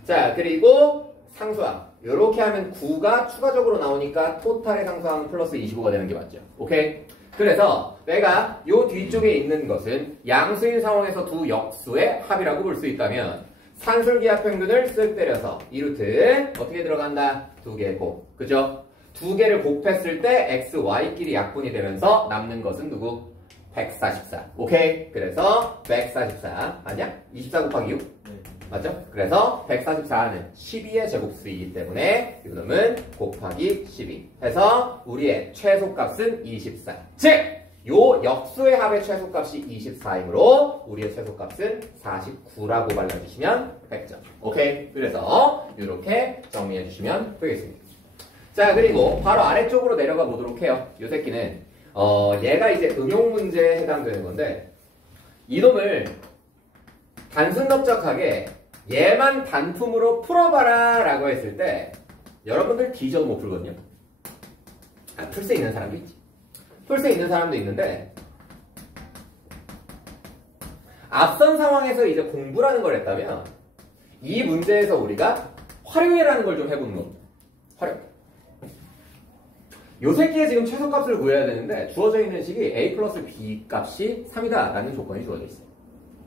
자, 그리고 상수항. 요렇게 하면 9가 추가적으로 나오니까 토탈의 상수항은 플러스 25가 되는 게 맞죠. 오케이? 그래서 내가 요 뒤쪽에 있는 것은 양수인 상황에서 두 역수의 합이라고 볼 수 있다면 산술기하 평균을 쓱 때려서 이 루트 어떻게 들어간다? 두 개 곱. 그죠? 두 개를 곱했을 때 x, y끼리 약분이 되면서 남는 것은 누구? 144. 오케이? 그래서 144. 아니야? 24 곱하기 6? 네. 맞죠? 그래서 144는 12의 제곱수이기 때문에 이놈은 곱하기 12 해서 우리의 최소값은 24. 즉! 요 역수의 합의 최소값이 24이므로 우리의 최소값은 49라고 발라주시면 100점. 오케이? 그래서 이렇게 정리해주시면 되겠습니다. 자, 그리고 바로 아래쪽으로 내려가 보도록 해요. 요 새끼는 얘가 이제 응용 문제에 해당되는 건데 이놈을 단순넓적하게 얘만 단품으로 풀어봐라 라고 했을 때 여러분들 뒤져도 못 풀거든요. 풀 수 있는 사람도 있지. 풀 수 있는 사람도 있는데 앞선 상황에서 이제 공부라는 걸 했다면 이 문제에서 우리가 활용이라는 걸 좀 해보는 겁니다. 활용. 요 새끼의 지금 최소값을 구해야 되는데 주어져 있는 식이 a 플러스 b 값이 3이다 라는 조건이 주어져 있어요.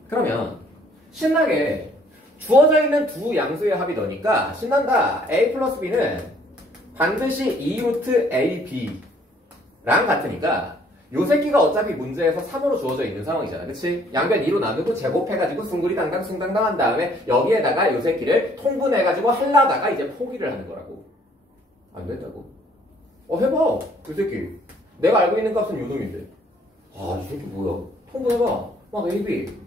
그러면 신나게 주어져 있는 두 양수의 합이 너니까 신난다. a 플러스 b는 반드시 2루트 ab 랑 같으니까 요 새끼가 어차피 문제에서 3으로 주어져 있는 상황이잖아. 그치? 양변 2로 나누고 제곱해가지고 숭구리 당당 숭당당 한 다음에 여기에다가 요 새끼를 통분해가지고 하려다가 이제 포기를 하는 거라고. 안 된다고. 해봐. 요 새끼. 내가 알고 있는 값은 요 놈인데. 이 새끼 뭐야. 통분해봐. 막 AB.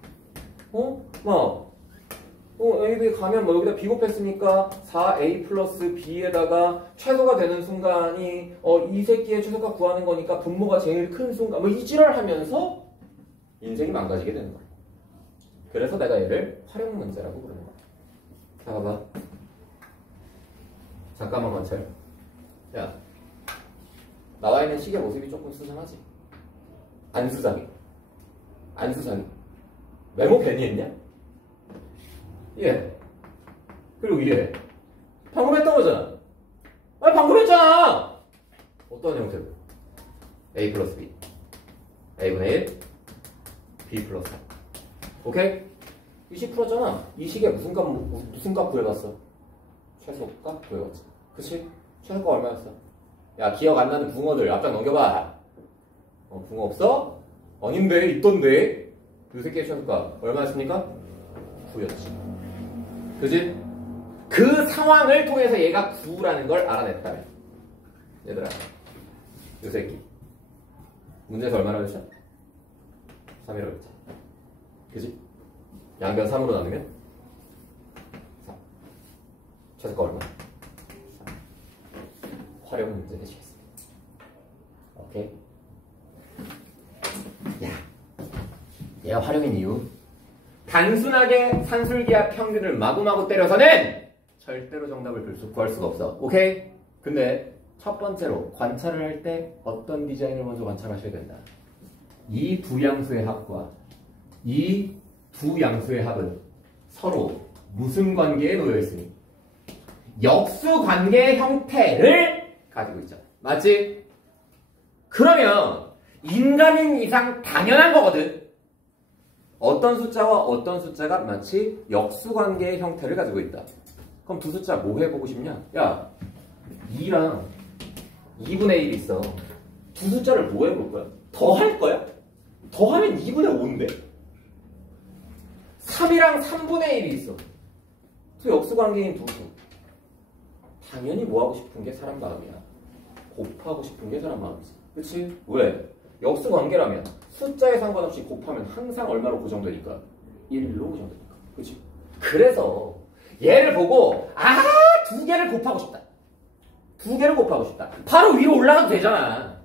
AB 가면 뭐 여기다 B 곱했으니까 4A 플러스 B에다가 최소가 되는 순간이 이 새끼의 최소값 구하는 거니까 분모가 제일 큰 순간 뭐 이 지랄 하면서 인생이 망가지게 되는 거야. 그래서 내가 얘를 활용 문제라고 부르는 거야. 자, 봐봐. 잠깐만 관찰. 야, 나와 있는 식의 모습이 조금 수상하지? 안 수상해. 안 수상해. 메모 괜히 했냐? 예. 그리고 얘. 방금 했던 거잖아. 방금 했잖아! 어떤 형태로? A 플러스 B. A분의 1. B 플러스 4. 오케이? 20%잖아. 이 식에 무슨 값 구해봤어? 최소값 구해봤지. 그치? 최소값 얼마였어? 야, 기억 안 나는 붕어들 앞장 넘겨봐. 붕어 없어? 아닌데, 있던데. 이 새끼의 최소값 얼마였습니까? 9였지. 그지? 그 상황을 통해서 얘가 9라는 걸 알아냈다. 얘들아, 요 새끼. 문제에서 얼마나 했어? 3이라고 했지. 그지? 양변 3으로 나누면 4. 최소값 얼마? 3. 활용 문제 되시겠습니다. 오케이? 야, 얘가 활용인 이유. 단순하게 산술기하 평균을 마구마구 때려서는 절대로 정답을 구할 수가 없어. 오케이? 근데 첫 번째로 관찰을 할 때 어떤 디자인을 먼저 관찰하셔야 된다. 이 두 양수의 합과 이 두 양수의 합은 서로 무슨 관계에 놓여 있으니? 역수 관계의 형태를 가지고 있잖아. 맞지? 그러면 인간인 이상 당연한 거거든. 어떤 숫자와 어떤 숫자가 마치 역수관계의 형태를 가지고 있다. 그럼 두 숫자 뭐 해보고 싶냐? 야, 2랑 2분의 1 있어. 두 숫자를 뭐 해볼 거야? 더 할 거야? 더하면 2분의 5인데? 3이랑 3분의 1이 있어. 그 역수관계인 두 수. 당연히 뭐 하고 싶은 게 사람 마음이야. 곱하고 싶은 게 사람 마음이지. 그치? 왜? 역수관계라면 숫자에 상관없이 곱하면 항상 얼마로 고정되니까? 1로 고정되니까. 그치? 그래서 얘를 보고 두 개를 곱하고 싶다. 두 개를 곱하고 싶다. 바로 위로 올라가도 되잖아.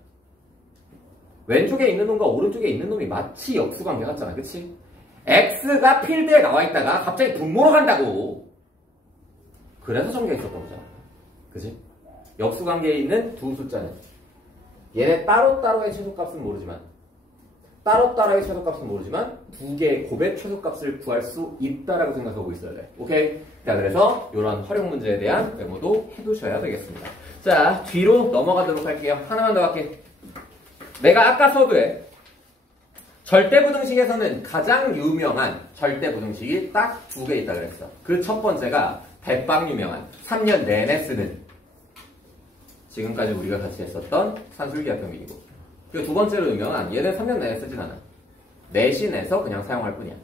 왼쪽에 있는 놈과 오른쪽에 있는 놈이 마치 역수관계 같잖아. 그치? X가 필드에 나와 있다가 갑자기 분모로 간다고. 그래서 전개가 있었던 거잖아. 그치? 역수관계에 있는 두 숫자는 얘네 따로따로의 최소값은 모르지만 두 개의 곱의 최소값을 구할 수 있다라고 생각하고 있어야 돼. 오케이? 자, 그래서 이런 활용 문제에 대한 메모도 해두셔야 되겠습니다. 자, 뒤로 넘어가도록 할게요. 하나만 더 할게. 내가 아까 서두에 절대부등식에서는 가장 유명한 절대부등식이 딱 두 개 있다 그랬어. 그 첫 번째가 대빵 유명한 3년 내내 쓰는 지금까지 우리가 같이 했었던 산술기하 평균이고, 그리고 두 번째로 유명한 얘는 3년 내내 쓰진 않아. 내신에서 그냥 사용할 뿐이야.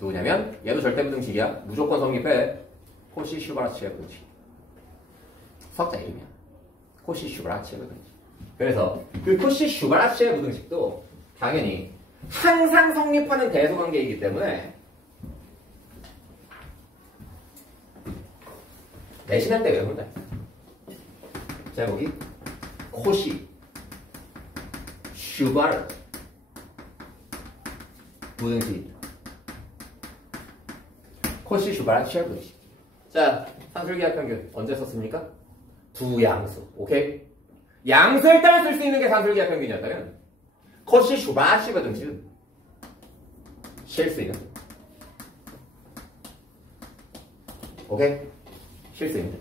누구냐면 얘도 절대부등식이야. 무조건 성립해. 코시-슈바르츠의 부등식. 석자 이름이야. 코시-슈바르츠의 부등식. 그래서 그 코시-슈바르츠의 부등식도 당연히 항상 성립하는 대소관계이기 때문에 내신할 때 외운다. 자, 여기 코시-슈바르츠 부등식. 코시-슈바르츠의 부등식. 자, 산술기하 평균 언제 썼습니까? 두 양수. 오케이? 양수일 때만 쓸 수 있는 게 산술기하 평균이었다면 코시-슈바르츠 부등식은 실수있는. 오케이? 실수있는.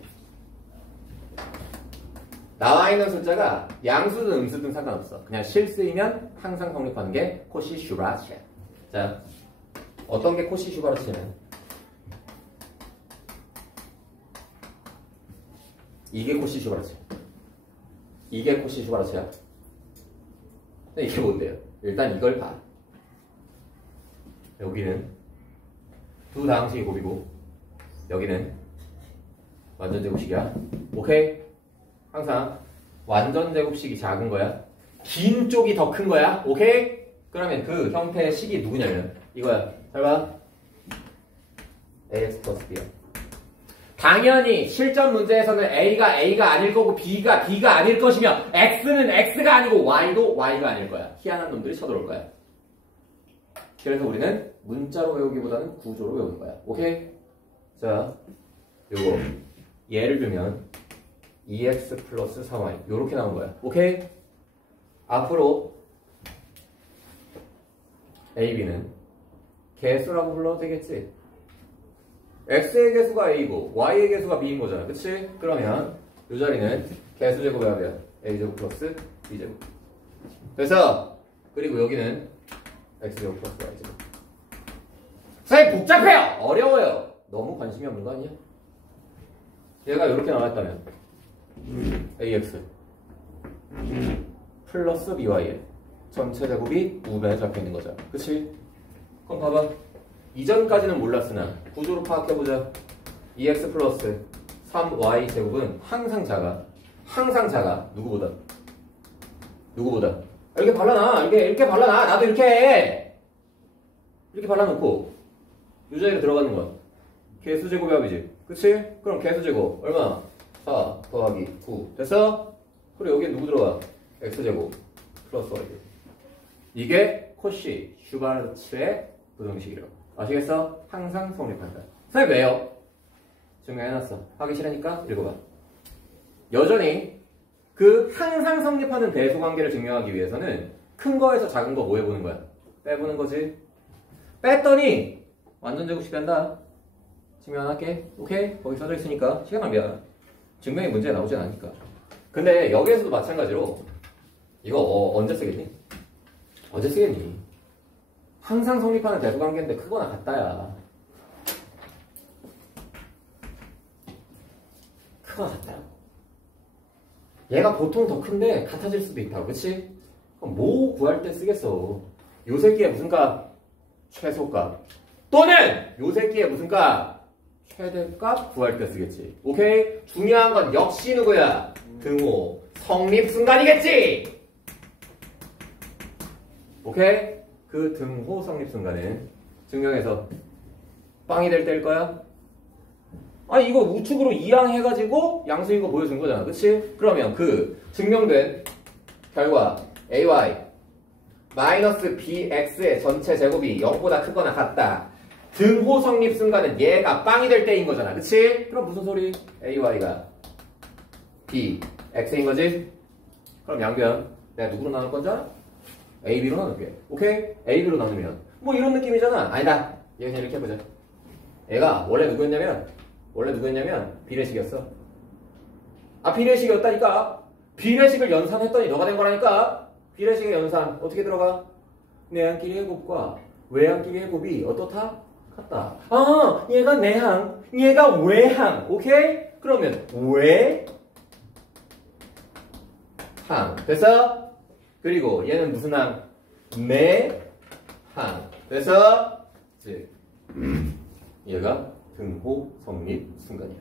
나와 있는 숫자가 양수든 음수든 상관없어. 그냥 실수이면 항상 성립하는 게 코시-슈바르츠야. 자, 어떤 게 코시-슈바르츠냐면 이게 코시-슈바르츠야. 이게 코시-슈바르츠야. 근데 이게 뭔데요? 일단 이걸 봐. 여기는 두 다항식이 곱이고 여기는 완전 제곱식이야. 오케이? 항상 완전 제곱식이 작은 거야. 긴 쪽이 더 큰 거야. 오케이? 그러면 그 형태의 식이 누구냐면 이거야. 잘 봐. ax 플러스 b야. 당연히 실전 문제에서는 A가 아닐 거고 B가 아닐 것이며 X는 X가 아니고 Y도 Y가 아닐 거야. 희한한 놈들이 쳐들어올 거야. 그래서 우리는 문자로 외우기보다는 구조로 외우는 거야. 오케이? 자, 요거 예를 들면 2x 플러스 3y 요렇게 나온 거야. 오케이? 앞으로 A, B는 개수라고 불러도 되겠지? x의 개수가 a고 y의 개수가 b인 거잖아. 그치? 그러면 이 자리는 개수 제곱에 하면 a제곱 플러스 b제곱. 그래서 그리고 여기는 x제곱 플러스 y제곱. 선생님 복잡해요! 어려워요! 너무 관심이 없는 거 아니야? 얘가 이렇게 나왔다면 ax 플러스 by의 전체 제곱이 우변에 잡혀있는 거죠. 그치? 그럼 봐봐. 이전까지는 몰랐으나 구조로 파악해보자. 2x 플러스 3y 제곱은 항상 작아. 항상 작아. 누구보다? 이렇게 발라놔. 이렇게 발라놔. 나도 이렇게 해. 이렇게 발라놓고 이 자리에 들어가는 거야. 개수 제곱의 합이지. 그치? 그럼 개수 제곱 얼마? 4 더하기 9 됐어? 그리고 여기에 누구 들어가? x 제곱 플러스 y. 이게 코시 슈바르츠의 부등식이라고. 아시겠어? 항상 성립한다. 선생님 왜요? 증명해놨어. 하기 싫으니까 읽어봐. 여전히 그 항상 성립하는 대소관계를 증명하기 위해서는 큰 거에서 작은 거 뭐 해보는 거야? 빼보는 거지. 뺐더니 완전 제곱식 된다. 증명 안 할게. 오케이? 거기 써져 있으니까 시간 낭비야. 증명이 문제에 나오진 않으니까. 근데 여기에서도 마찬가지로 이거 언제 쓰겠니? 언제 쓰겠니? 항상 성립하는 대소관계인데 크거나 같다야. 크거나 같다야. 얘가 보통 더 큰데 같아질 수도 있다고. 그치? 그럼 뭐 구할 때 쓰겠어. 요 새끼의 무슨 값? 최소값. 또는 요 새끼의 무슨 값? 최대값 구할 때 쓰겠지. 오케이? 중요한 건 역시 누구야? 등호 성립 순간이겠지? 오케이? 그 등호 성립 순간은 증명해서 빵이 될 때일 거야? 아니 이거 우측으로 2항 해가지고 양수인 거 보여준 거잖아. 그치? 그러면 그 증명된 결과 AY 마이너스 BX의 전체 제곱이 0보다 크거나 같다. 등호 성립 순간은 얘가 빵이 될 때인 거잖아. 그치? 그럼 무슨 소리? AY가 BX인 거지? 그럼 양변 내가 누구로 나눌 건지 알아? A, B로 나눌게. 오케이? A, B로 나누면 뭐 이런 느낌이잖아. 아니다. 얘 그냥 이렇게 해보자. 얘가 원래 누구였냐면 비례식이었어. 아 비례식이었다니까. 비례식을 연산했더니 너가 된 거라니까. 비례식의 연산 어떻게 들어가? 내항끼리의 곱과 외항끼리의 곱이 어떻다? 같다. 아 얘가 내항 얘가 외항. 오케이? 그러면 외항 됐어? 그리고 얘는 무슨 항? 내항. 그래서 즉 얘가 등호 성립 순간이야.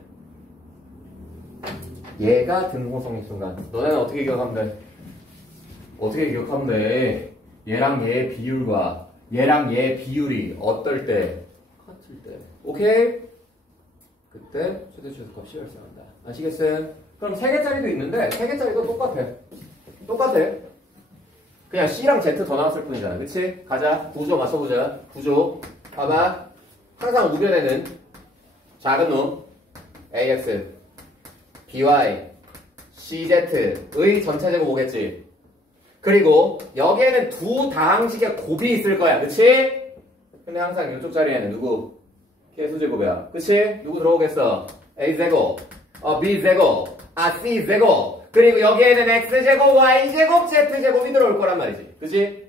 얘가 등호 성립 순간. 너네는 어떻게 기억하면 돼? 어떻게 기억하면 돼? 얘랑 얘의 비율과 얘랑 얘의 비율이 어떨 때? 같을 때. 오케이? 그때 최대 최소값이 발생한다. 아시겠어요? 그럼 3개짜리도 있는데 3개짜리도 똑같아. 똑같아. 그냥 C랑 Z 더 나왔을 뿐이잖아. 그치? 가자. 구조 맞춰보자. 구조. 봐봐. 항상 우변에는 작은 놈 AX, BY, CZ의 전체 제곱 오겠지. 그리고 여기에는 두 다항식의 곱이 있을 거야. 그치? 근데 항상 이쪽 자리에는 누구? 개수제곱이야. 그치? 누구 들어오겠어? A제곱, B제곱, C제곱. 그리고 여기에는 X제곱, Y제곱, Z제곱이 들어올 거란 말이지. 그치?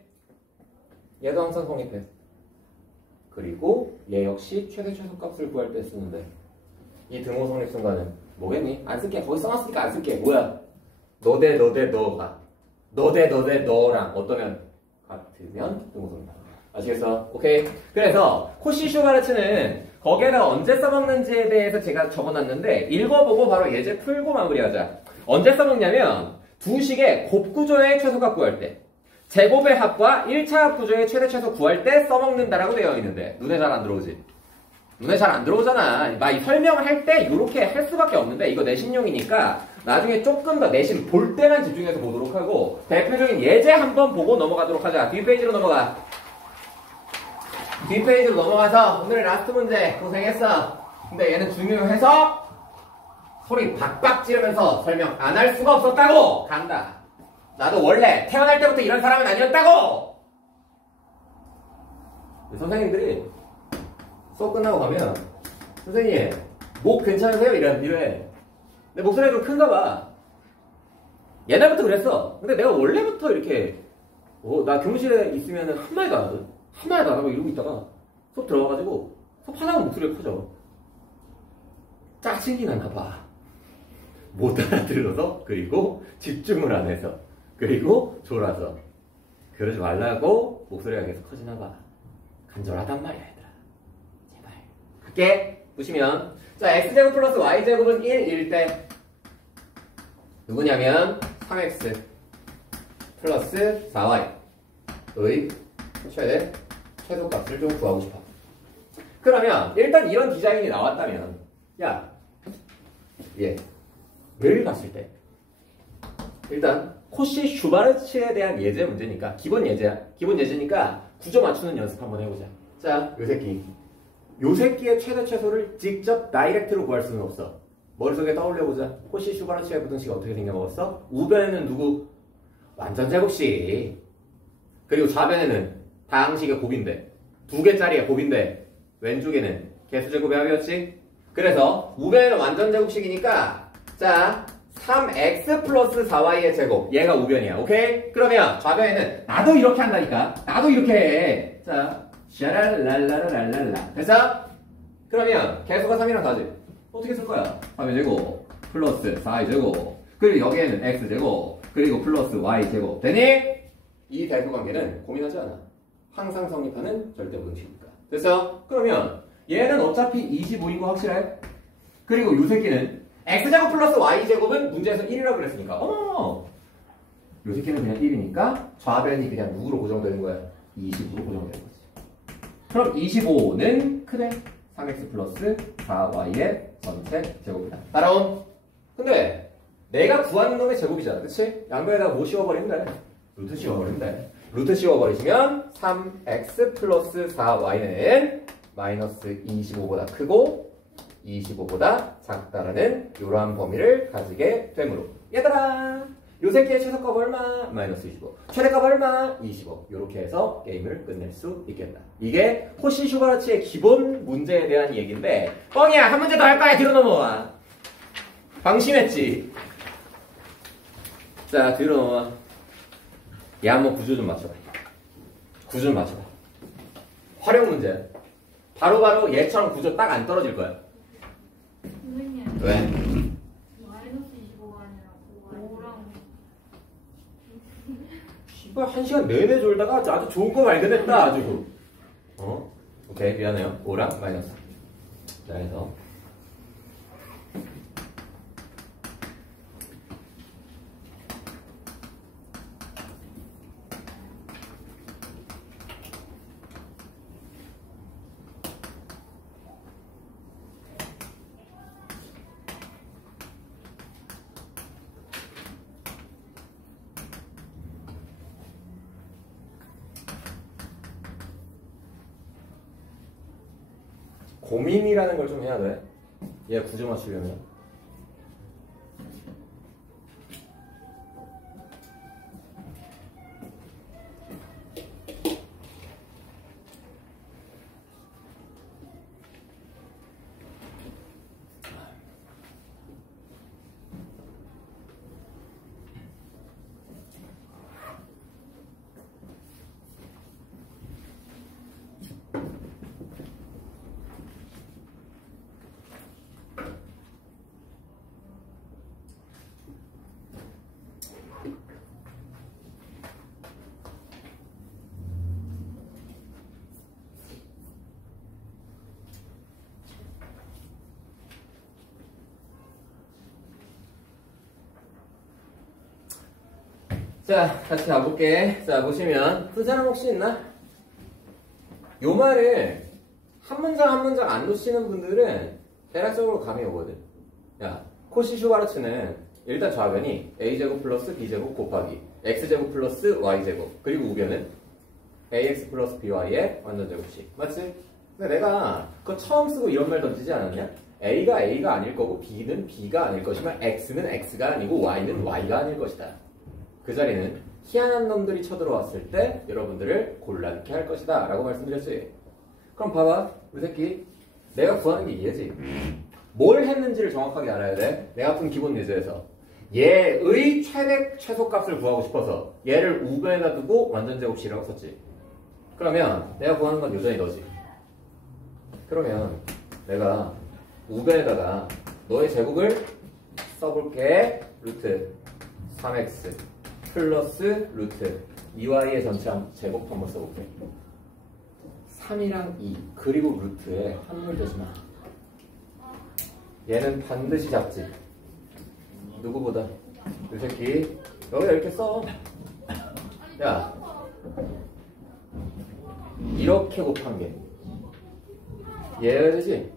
얘도 항상 성립해. 그리고 얘 역시 최대 최소값을 구할 때 쓰는데 이 등호 성립 순간은 뭐겠니? 안 쓸게. 거기 써놨으니까 안 쓸게. 뭐야? 너 대 너 대 너가 너 대 너 대 너랑 어떠면 같으면 등호 성립. 아시겠어? 오케이. 그래서 코시 슈바르츠는 거기에다 언제 써먹는지에 대해서 제가 적어놨는데 읽어보고 바로 예제 풀고 마무리하자. 언제 써먹냐면 두 식의 곱구조의 최소값 구할 때, 제곱의 합과 1차 합 구조의 최대 최소 구할 때 써먹는다라고 되어 있는데 눈에 잘 안 들어오지? 눈에 잘 안 들어오잖아. 막 이 설명할 때 이렇게 할 수밖에 없는데 이거 내신용이니까 나중에 조금 더 내신 볼 때만 집중해서 보도록 하고 대표적인 예제 한번 보고 넘어가도록 하자. 뒷페이지로 넘어가. 뒷페이지로 넘어가서 오늘의 라스트 문제 고생했어. 근데 얘는 중요해서 소리 박박 지르면서 설명 안 할 수가 없었다고. 간다. 나도 원래 태어날 때부터 이런 사람은 아니었다고. 선생님들이 수업 끝나고 가면 선생님 목 괜찮으세요? 이래. 내 목소리가 좀 큰가 봐. 옛날부터 그랬어. 근데 내가 원래부터 이렇게 나 교무실에 있으면 한마디도 안 하거든. 한마디도 안 하고 이러고 있다가 수업 들어가가지고 수업 하다가 목소리가 커져. 짜증이 나나 봐. 못 알아들어서, 그리고 집중을 안 해서, 그리고 졸아서. 그러지 말라고 목소리가 계속 커지나 봐. 간절하단 말이야 얘들아. 제발 갈게. 보시면 자 x제곱 플러스 y제곱은 1일 때 누구냐면 3x 플러스 4y의 최대 최소값을 좀 구하고 싶어. 그러면 일단 이런 디자인이 나왔다면 얘를 봤을 때 일단 코시 슈바르츠에 대한 예제 문제니까 기본 예제니까 구조 맞추는 연습 한번 해보자. 자, 요 새끼의 최대 최소를 직접 다이렉트로 구할 수는 없어. 머릿속에 떠올려보자. 코시 슈바르츠의 부등식 어떻게 생겨먹었어? 우변에는 누구? 완전 제곱식. 그리고 좌변에는 다항식의 곱인데 2개짜리의 곱인데 왼쪽에는 개수제곱의 합이었지? 그래서 우변에는 완전 제곱식이니까 자 3x 플러스 4y의 제곱. 얘가 우변이야. 오케이? 그러면 좌변에는 나도 이렇게 한다니까. 나도 이렇게 해. 자 샤랄랄라랄랄라. 됐어? 그러면 개수가 3이랑 다지. 어떻게 쓸 거야? 3의 제곱 플러스 4의 제곱 그리고 여기에는 x제곱 그리고 플러스 y제곱. 되니? 이 대소관계는 고민하지 않아. 항상 성립하는 절대부등식이니까. 됐어? 그러면 얘는 어차피 25인 거 확실해? 그리고 요 새끼는 x제곱 플러스 y제곱은 문제에서 1이라고 그랬으니까 어머 요 새끼는 그냥 1이니까 좌변이 그냥 누구로 고정되는 거야? 20으로 고정되는 거지. 그럼 25는 크네. 3x 플러스 4y의 전체 제곱이다. 따라온? 근데 내가 구하는 놈의 제곱이잖아. 그치? 양변에다가 뭐 씌워버리면 돼? 루트 씌워버리면 돼. 루트 씌워버리시면 3x 플러스 4y는 마이너스 25보다 크고 25보다 작다라는 이러한 범위를 가지게 되므로 얘들아 요 새끼의 최소값 얼마? 마이너스 25. 최대값 얼마? 25. 이렇게 해서 게임을 끝낼 수 있겠다. 이게 코시 슈바르츠의 기본 문제에 대한 얘기인데 뻥이야. 한 문제 더 할 거야. 뒤로 넘어와. 방심했지. 자 뒤로 넘어와. 얘 한번 구조 좀 맞춰봐. 구조 좀 맞춰봐. 활용 문제. 바로바로 얘처럼 구조 딱 안 떨어질 거야. 선생님. 왜? 마이너스 25가 아니라 5랑 씨발 1시간 내내 졸다가 아주 좋은 거 발견했다. 아주. 오케이, 미안해요. 5랑 마이너스. 자, 그래서 고민이라는 걸 좀 해야 돼. 얘 구조 맞추려면. 자, 같이 가볼게. 자, 보시면 푼 사람 혹시 있나? 요 말을 한 문장 한 문장 안 놓치는 분들은 대략적으로 감이 오거든. 야, 코시 슈바르츠는 일단 좌변이 a제곱 플러스 b제곱 곱하기 x제곱 플러스 y제곱, 그리고 우변은 ax 플러스 by의 완전제곱식. 맞지? 근데 내가 그거 처음 쓰고 이런 말 던지지 않았냐? a가 a가 아닐 거고 b는 b가 아닐 것이며 x는 x가 아니고 y는 y가 아닐 것이다. 그 자리는 희한한 놈들이 쳐들어왔을 때 여러분들을 곤란케 할 것이다 라고 말씀드렸지. 그럼 봐봐, 우리 새끼, 내가 구하는 게 이해지. 뭘 했는지를 정확하게 알아야 돼. 내가 푼 기본 예제에서 얘의 최대 최소값을 구하고 싶어서 얘를 우변에다 두고 완전제곱식이라고 썼지. 그러면 내가 구하는 건 여전히 너지. 그러면 내가 우변에다가 너의 제곱을 써볼게. 루트 3x 플러스 루트 2y의 전체 제곱 한번 써볼게. 3이랑 2 그리고 루트에 함몰되지마. 얘는 반드시 작지. 누구보다. 이 새끼 여기다 이렇게 써. 야, 이렇게 곱한 게 얘여야 되지.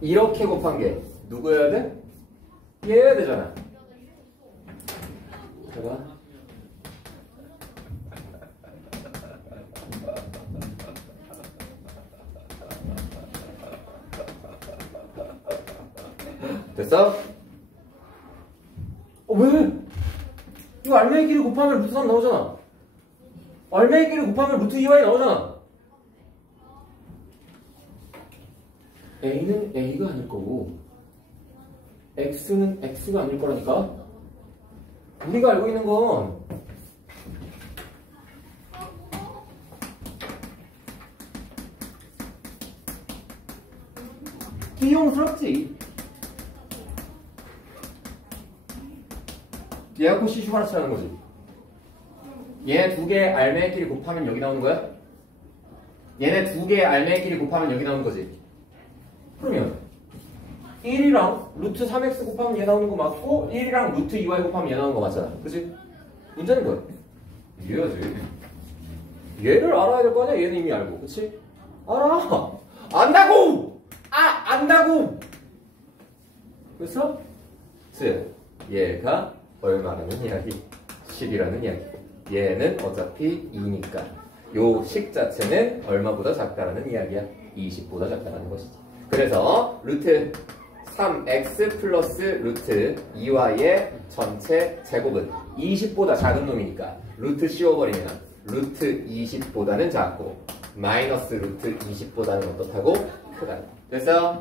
이렇게 곱한 게 누구여야 돼? 얘여야 되잖아. 봐봐. 됐어? 왜? 이거 알맹이 길이 곱하면 루트 3 나오잖아. 알맹이 길이 곱하면 루트 2y 나오잖아. a는 a가 아닐 거고 x는 x가 아닐 거라니까. 우리가 알고 있는 건 비용스럽지. 얘가 코시 슈바르츠라는 거지. 얘네 두 개의 알맹이끼리 곱하면 여기 나오는 거야? 얘네 두 개의 알맹이끼리 곱하면 여기 나오는 거지. 그러면 1이랑 루트 3x 곱하면 얘 나오는 거 맞고 1이랑 루트 2y 곱하면 얘 나오는 거 맞잖아. 그치? 문제는 뭐야? 이해야지. 얘를 알아야 될 거 아니야? 얘는 이미 알고. 그치? 알아. 안다고! 안다고! 그래서 즉 얘가 얼마라는 이야기? 10이라는 이야기. 얘는 어차피 2니까 요 식 자체는 얼마보다 작다라는 이야기야. 20보다 작다라는 것이지. 그래서 루트 3x 플러스 루트 2y의 전체 제곱은 20보다 작은 놈이니까 루트 씌워버리면 루트 20보다는 작고 마이너스 루트 20보다는 어떻다고? 크다.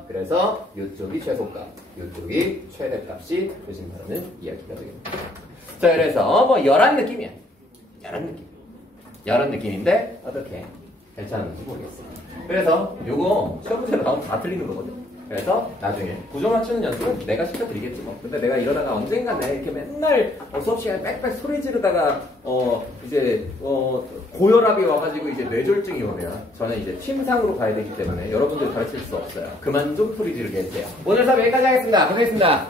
그래서 이쪽이 최소값, 이쪽이 최대값이 되신다는 이야기가 되겠습니다. 자, 그래서 뭐 열한 느낌이야. 열한 느낌인데 어떻게 괜찮은지 모르겠어요. 그래서 요거 시험 문제로 나오면 다 틀리는 거거든. 그래서 나중에 구조 맞추는 연습은 내가 시켜드리겠지 뭐. 근데 내가 이러다가 언젠가 내 이렇게 맨날 수업 시간에 빽빽 소리 지르다가 이제 고혈압이 와가지고 이제 뇌졸중이 오면 저는 이제 팀상으로 가야 되기 때문에 여러분들 가르칠 수 없어요. 그만 좀 소리 지르게 해주세요. 오늘 수업 여기까지 하겠습니다. 고생했습니다.